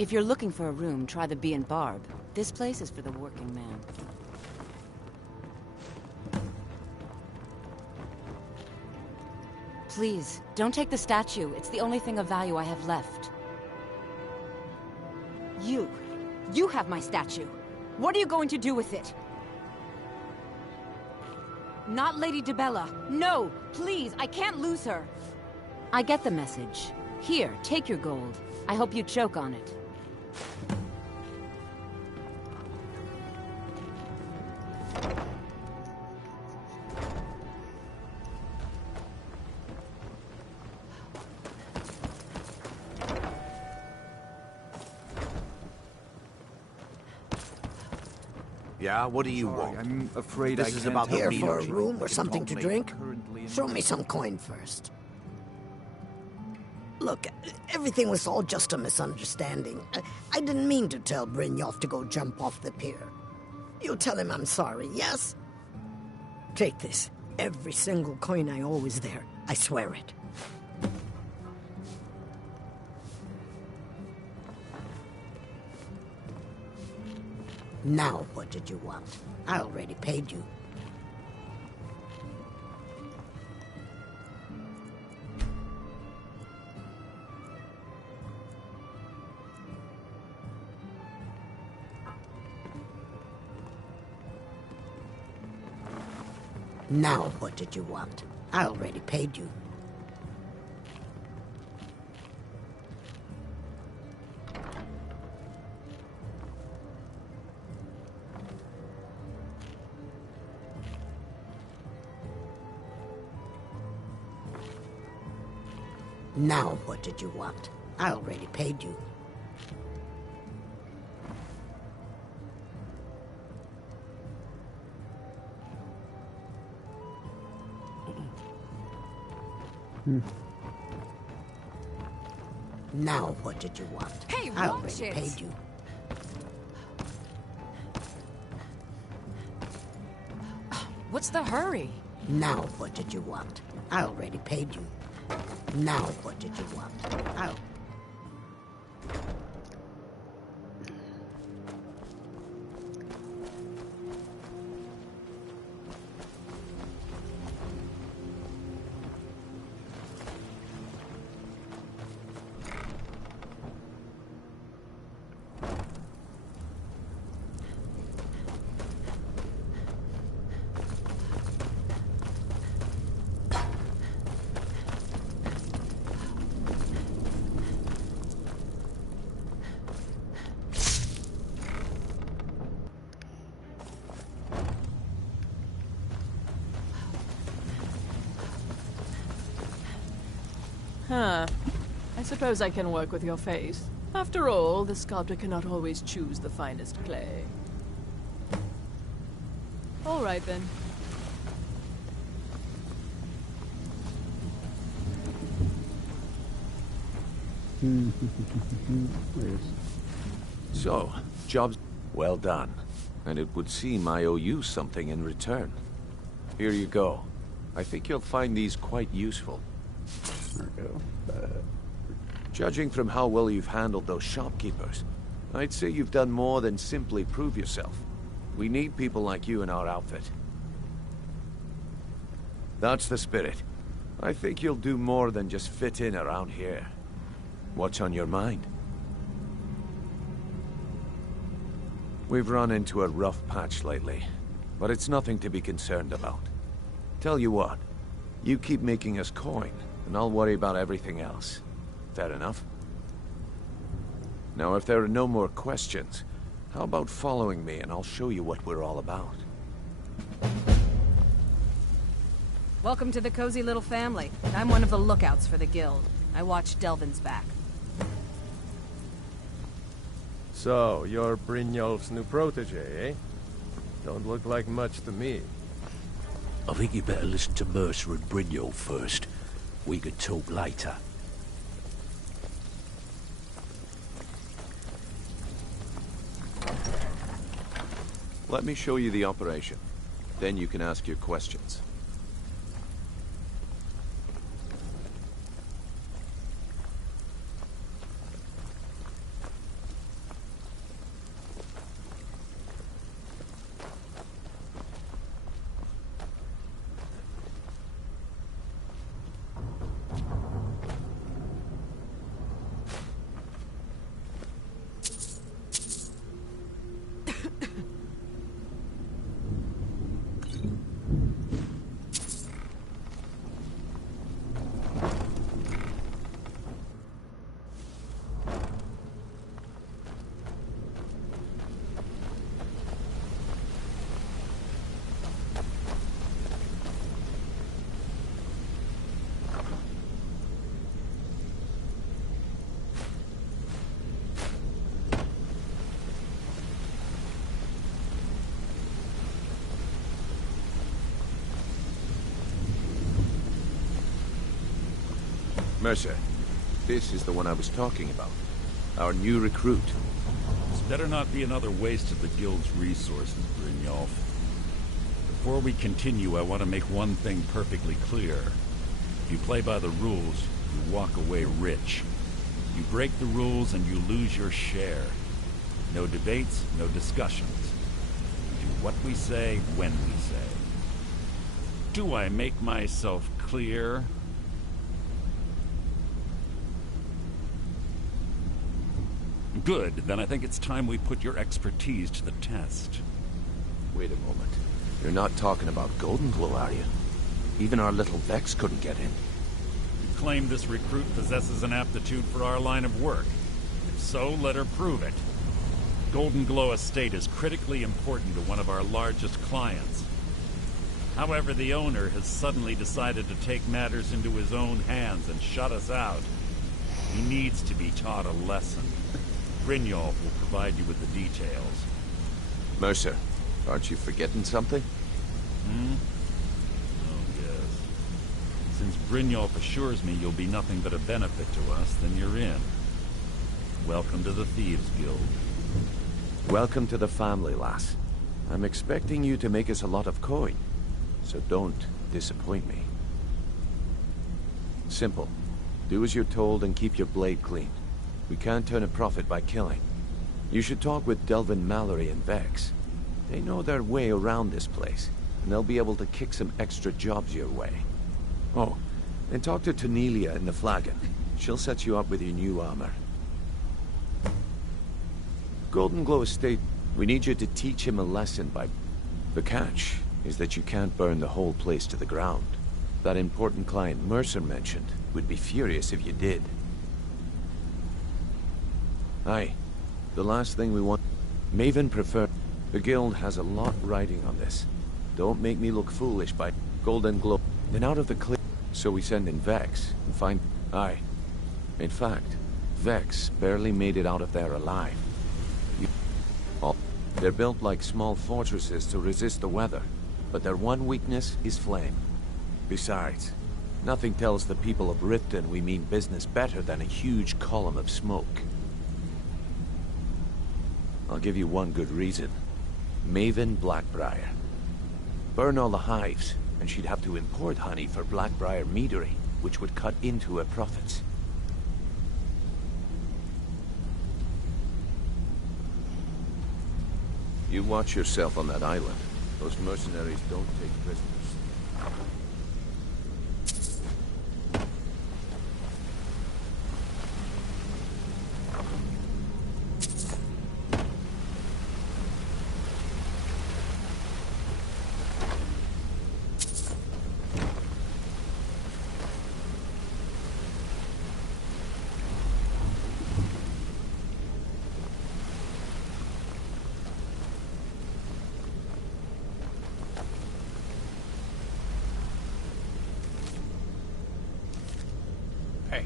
If you're looking for a room, try the Bee and Barb. This place is for the working man. Please, don't take the statue. It's the only thing of value I have left. You have my statue. What are you going to do with it? Not Lady DeBella. No, please, I can't lose her. I get the message. Here, take your gold. I hope you choke on it. Yeah, what do you want? I'm afraid This is about Here the for a meat. room or something to drink? Show me some coin first. Look, everything was all just a misunderstanding. I didn't mean to tell Brynjolf to go jump off the pier. You tell him I'm sorry, yes? Take this. Every single coin I owe is there. I swear it. Now, what did you want? I already paid you. Now, what did you want? I already paid you. Now, what did you want? I already paid you. Now, what did you want? Hey, I watch already it. paid you. What's the hurry? Now, what did you want? I already paid you. Now, what did you want? I'll... Huh. I suppose I can work with your face. After all, the sculptor cannot always choose the finest clay. All right, then. So, job's well done. And it would seem I owe you something in return. Here you go. I think you'll find these quite useful. There we go. Judging from how well you've handled those shopkeepers, I'd say you've done more than simply prove yourself. We need people like you in our outfit. That's the spirit. I think you'll do more than just fit in around here. What's on your mind? We've run into a rough patch lately, but it's nothing to be concerned about. Tell you what, you keep making us coin, and I'll worry about everything else. Fair enough? Now, if there are no more questions, how about following me and I'll show you what we're all about? Welcome to the cozy little family. I'm one of the lookouts for the guild. I watch Delvin's back. So, you're Brynjolf's new protege, eh? Don't look like much to me. I think you better listen to Mercer and Brynjolf first. We can talk later. Let me show you the operation. Then you can ask your questions. Mercer, this is the one I was talking about. Our new recruit. This better not be another waste of the Guild's resources, Brynjolf. Before we continue, I want to make one thing perfectly clear. If you play by the rules, you walk away rich. You break the rules and you lose your share. No debates, no discussions. We do what we say, when we say. Do I make myself clear? Good, then I think it's time we put your expertise to the test. Wait a moment. You're not talking about Golden Glow, are you? Even our little Vex couldn't get in. You claim this recruit possesses an aptitude for our line of work. If so, let her prove it. Golden Glow Estate is critically important to one of our largest clients. However, the owner has suddenly decided to take matters into his own hands and shut us out. He needs to be taught a lesson. Brynjolf will provide you with the details. Mercer, aren't you forgetting something? Oh, yes. Since Brynjolf assures me you'll be nothing but a benefit to us, then you're in. Welcome to the Thieves Guild. Welcome to the family, lass. I'm expecting you to make us a lot of coin, so don't disappoint me. Simple. Do as you're told and keep your blade clean. We can't turn a profit by killing. You should talk with Delvin Mallory and Vex. They know their way around this place, and they'll be able to kick some extra jobs your way. Oh, and talk to Tanelia in the Flagon. She'll set you up with your new armor. Golden Glow Estate, we need you to teach him a lesson by... The catch is that you can't burn the whole place to the ground. That important client Mercer mentioned would be furious if you did. Aye. The last thing we want... Maven prefer... The Guild has a lot riding on this. Don't make me look foolish by Golden Glow. Then out of the clear... So we send in Vex and find... Aye. In fact, Vex barely made it out of there alive. They're built like small fortresses to resist the weather, but their one weakness is flame. Besides, nothing tells the people of Riften we mean business better than a huge column of smoke. I'll give you one good reason. Maven Blackbriar. Burn all the hives, and she'd have to import honey for Blackbriar meadery, which would cut into her profits. You watch yourself on that island. Those mercenaries don't take prisoners.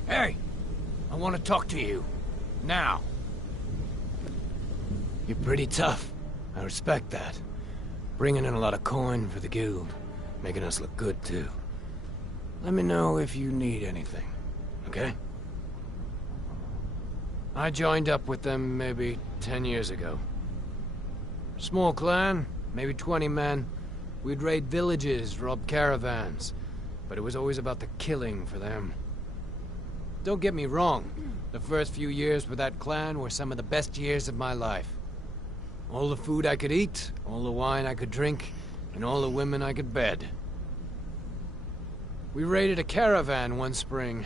Hey! I want to talk to you. Now. You're pretty tough. I respect that. Bringing in a lot of coin for the guild. Making us look good, too. Let me know if you need anything, okay? I joined up with them maybe 10 years ago. Small clan, maybe 20 men. We'd raid villages, rob caravans. But it was always about the killing for them. Don't get me wrong, the first few years with that clan were some of the best years of my life. All the food I could eat, all the wine I could drink, and all the women I could bed. We raided a caravan one spring.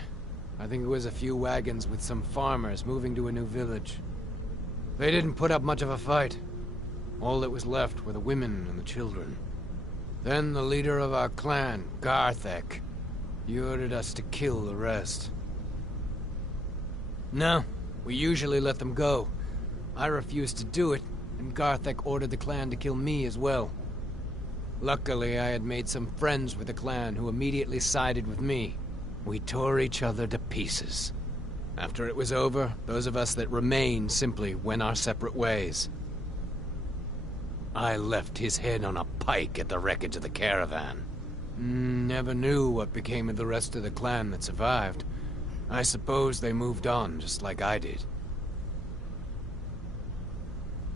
I think it was a few wagons with some farmers moving to a new village. They didn't put up much of a fight. All that was left were the women and the children. Then the leader of our clan, Garthek, he ordered us to kill the rest. No, we usually let them go. I refused to do it, and Garthek ordered the clan to kill me as well. Luckily, I had made some friends with the clan who immediately sided with me. We tore each other to pieces. After it was over, those of us that remained simply went our separate ways. I left his head on a pike at the wreckage of the caravan. Never knew what became of the rest of the clan that survived. I suppose they moved on, just like I did.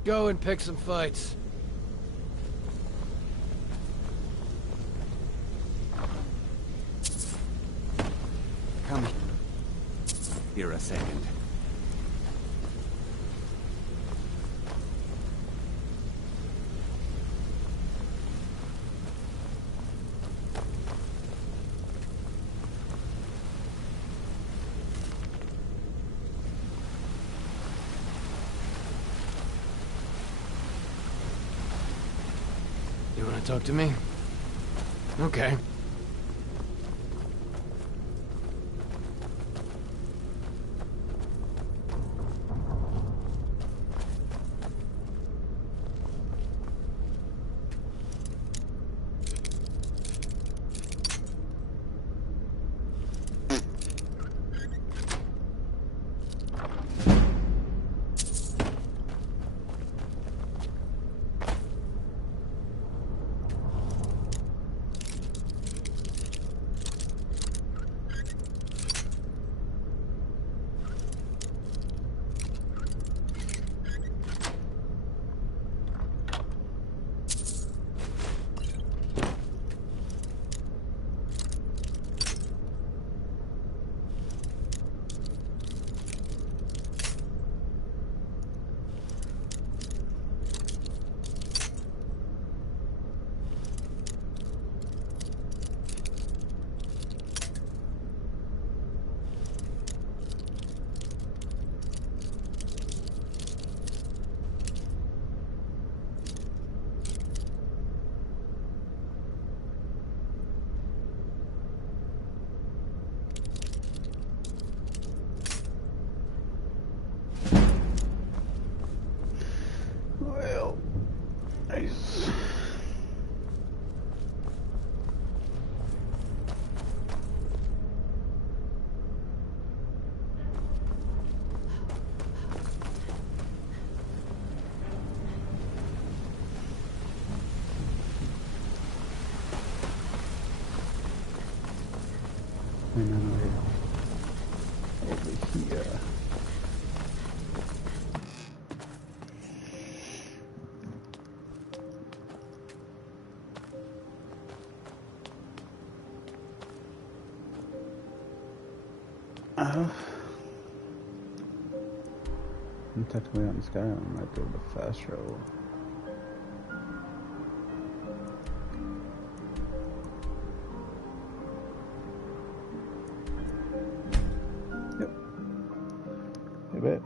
Go and pick some fights. Come here a second. You want to talk to me? Okay. Well, nice. And then we're over here. I'm technically on Skyrim, I might be able to fast travel. Yep. I bet.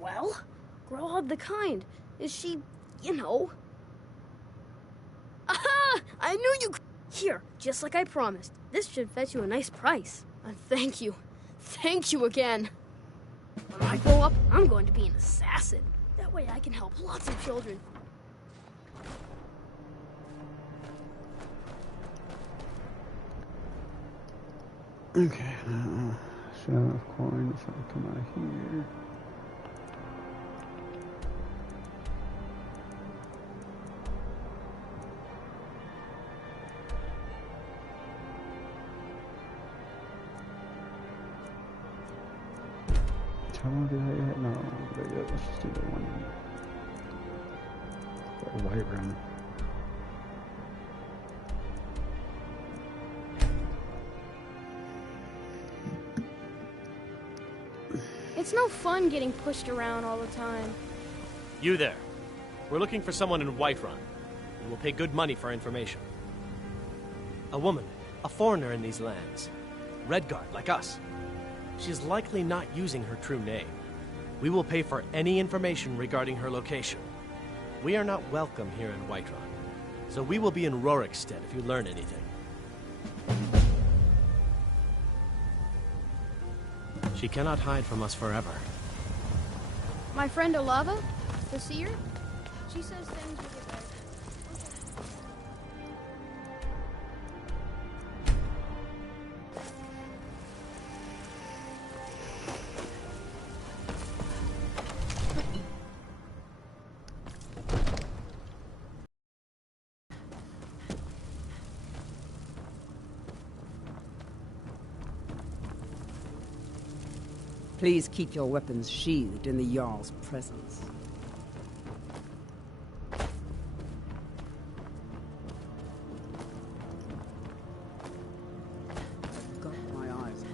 Well, Growlhog the Kind. Is she, you know? Aha! I knew you. Here, just like I promised. This should fetch you a nice price. And thank you. Thank you again. When I grow up, I'm going to be an assassin. That way I can help lots of children. Okay, should have enough coin if I come out of here. How long did I hit? No, but yeah, let's just do the one. The white room. It's no fun getting pushed around all the time. You there. We're looking for someone in Whiterun. We will pay good money for information. A woman, a foreigner in these lands. Redguard, like us. She is likely not using her true name. We will pay for any information regarding her location. We are not welcome here in Whiterun, so we will be in Rorikstead if you learn anything. She cannot hide from us forever. My friend Olava, the seer, she says things will get better. Please keep your weapons sheathed in the Jarl's presence. Got my eyes.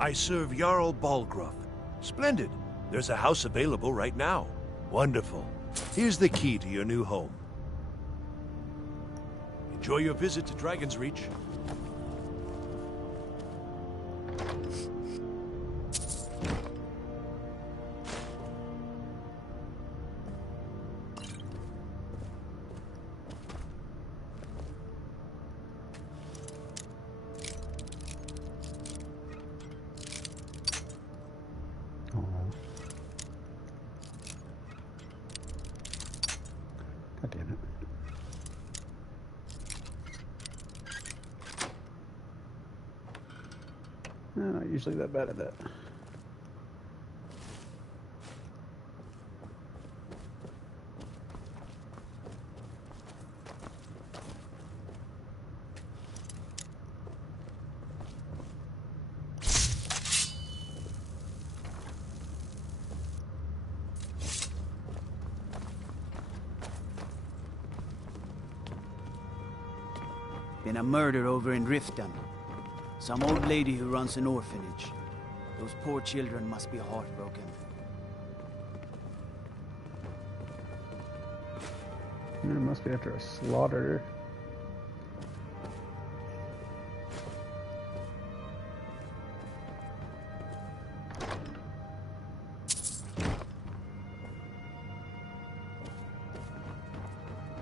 I serve Jarl Balgruuf. Splendid. There's a house available right now. Wonderful. Here's the key to your new home. Enjoy your visit to Dragon's Reach. God damn it. I'm not usually that bad at that. Been a murder over in Riften. Some old lady who runs an orphanage. Those poor children must be heartbroken. It must be after a slaughter.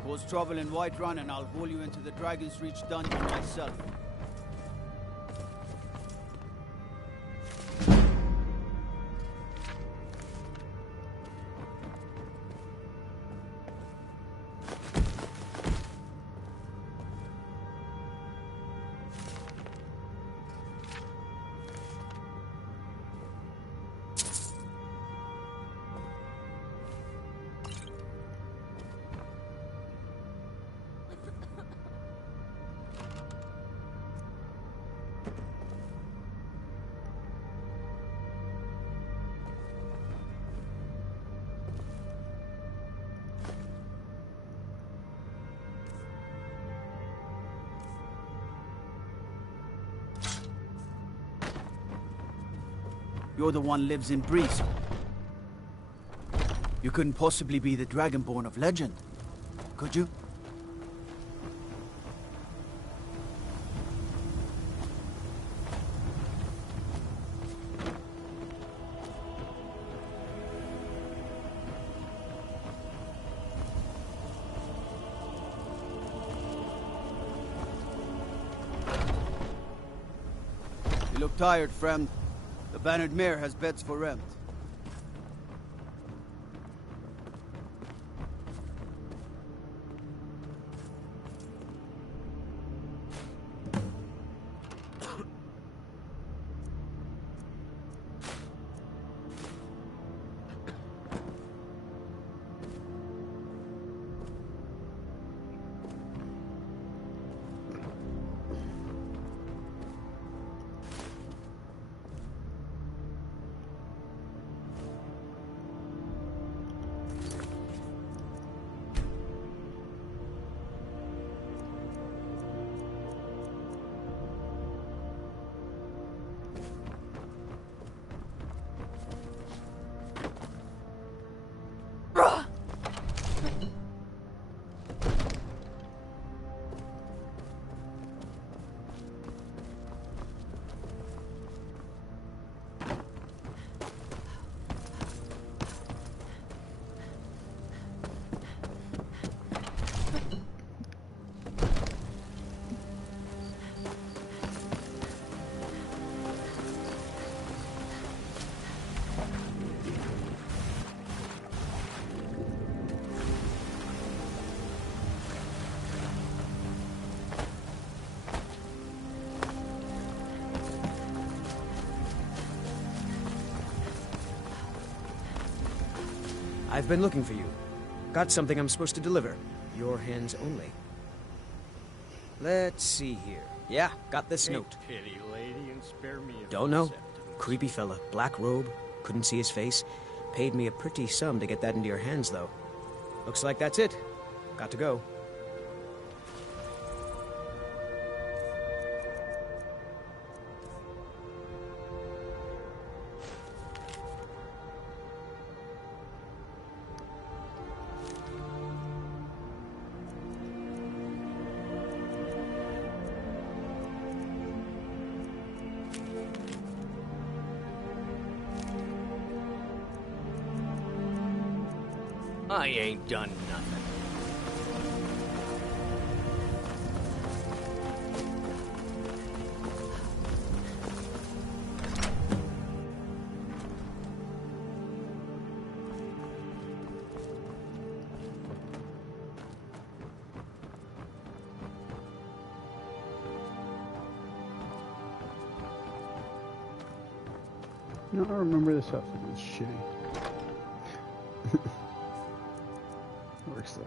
Cause trouble in Whiterun and I'll haul you into the Dragon's Reach dungeon myself. You're the one lives in Breeze. You couldn't possibly be the Dragonborn of legend, could you? You look tired, friend. The Bannered Mare has beds for rent. I've been looking for you. Got something I'm supposed to deliver. Your hands only. Let's see here. Yeah, got this note. Pity, lady, and spare me of Don't know. Creepy fella. Black robe. Couldn't see his face. Paid me a pretty sum to get that into your hands, though. Looks like that's it. Got to go. I ain't done nothing. No, I remember this outfit was shitty. Works though.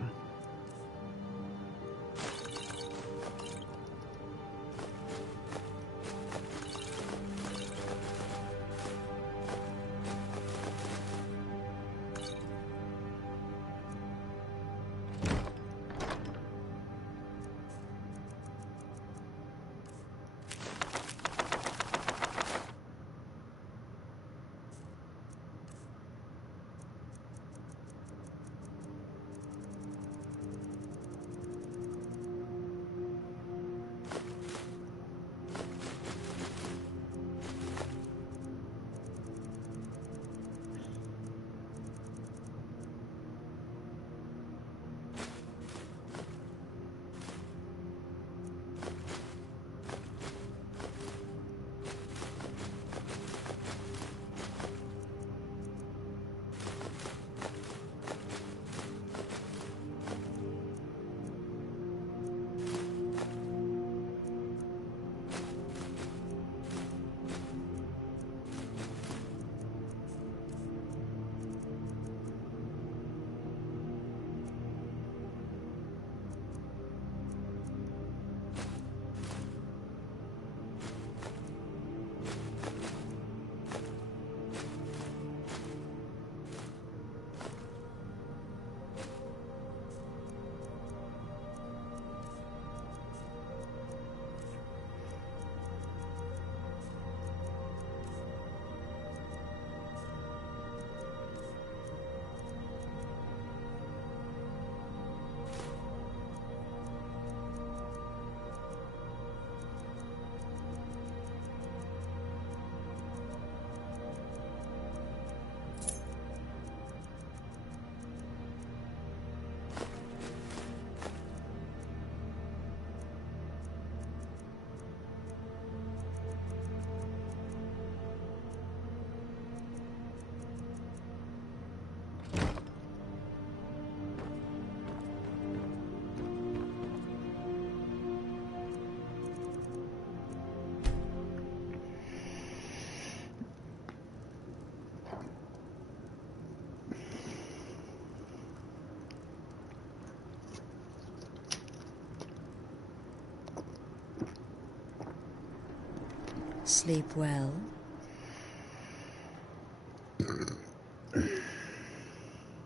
Sleep well?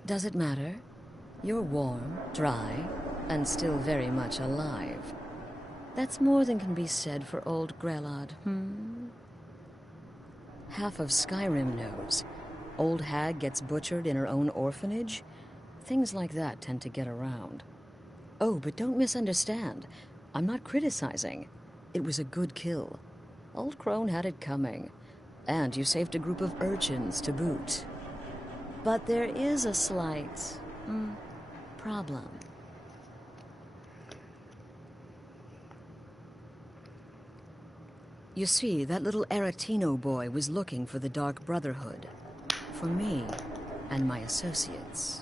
Does it matter? You're warm, dry, and still very much alive. That's more than can be said for old Grelod, Half of Skyrim knows. Old hag gets butchered in her own orphanage. Things like that tend to get around. Oh, but don't misunderstand. I'm not criticizing. It was a good kill. Old Crone had it coming. And you saved a group of urchins to boot. But there is a slight problem. You see, that little Aretino boy was looking for the Dark Brotherhood. For me and my associates.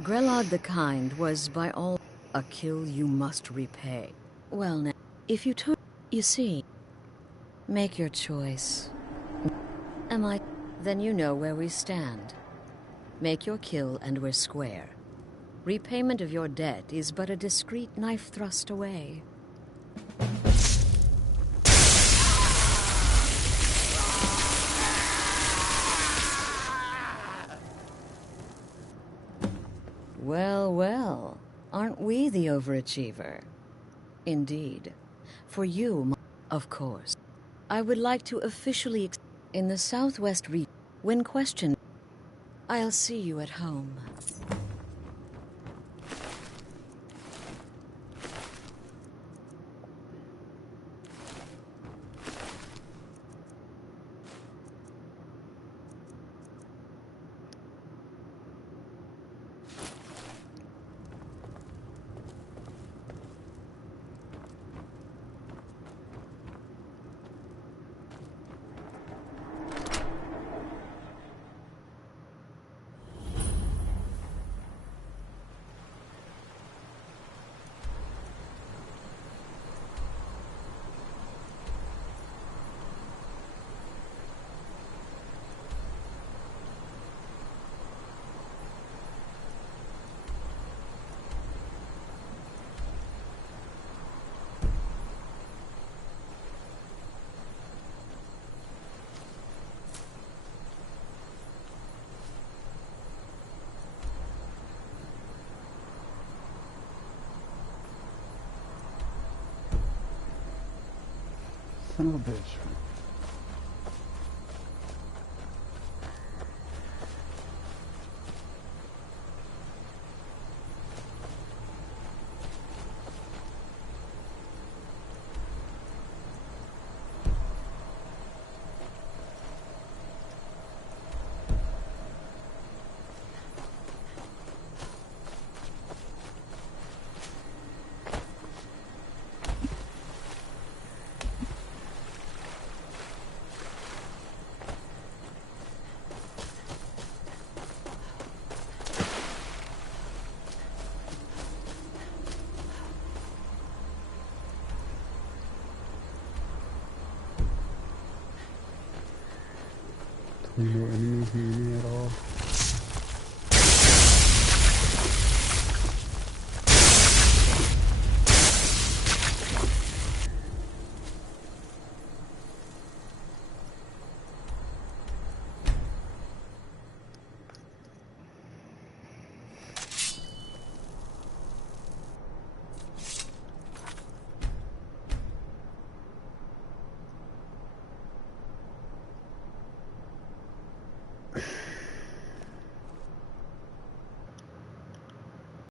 Grelod the Kind was, by all, a kill you must repay. Well, now, if you took... You see, Make your choice. Am I? Then you know where we stand. Make your kill and we're square. Repayment of your debt is but a discreet knife thrust away. Well, well, aren't we the overachiever? Indeed. For you, of course. I would like to officially in the Southwest region. When questioned, I'll see you at home. Son of a bitch. No enemies near me at all.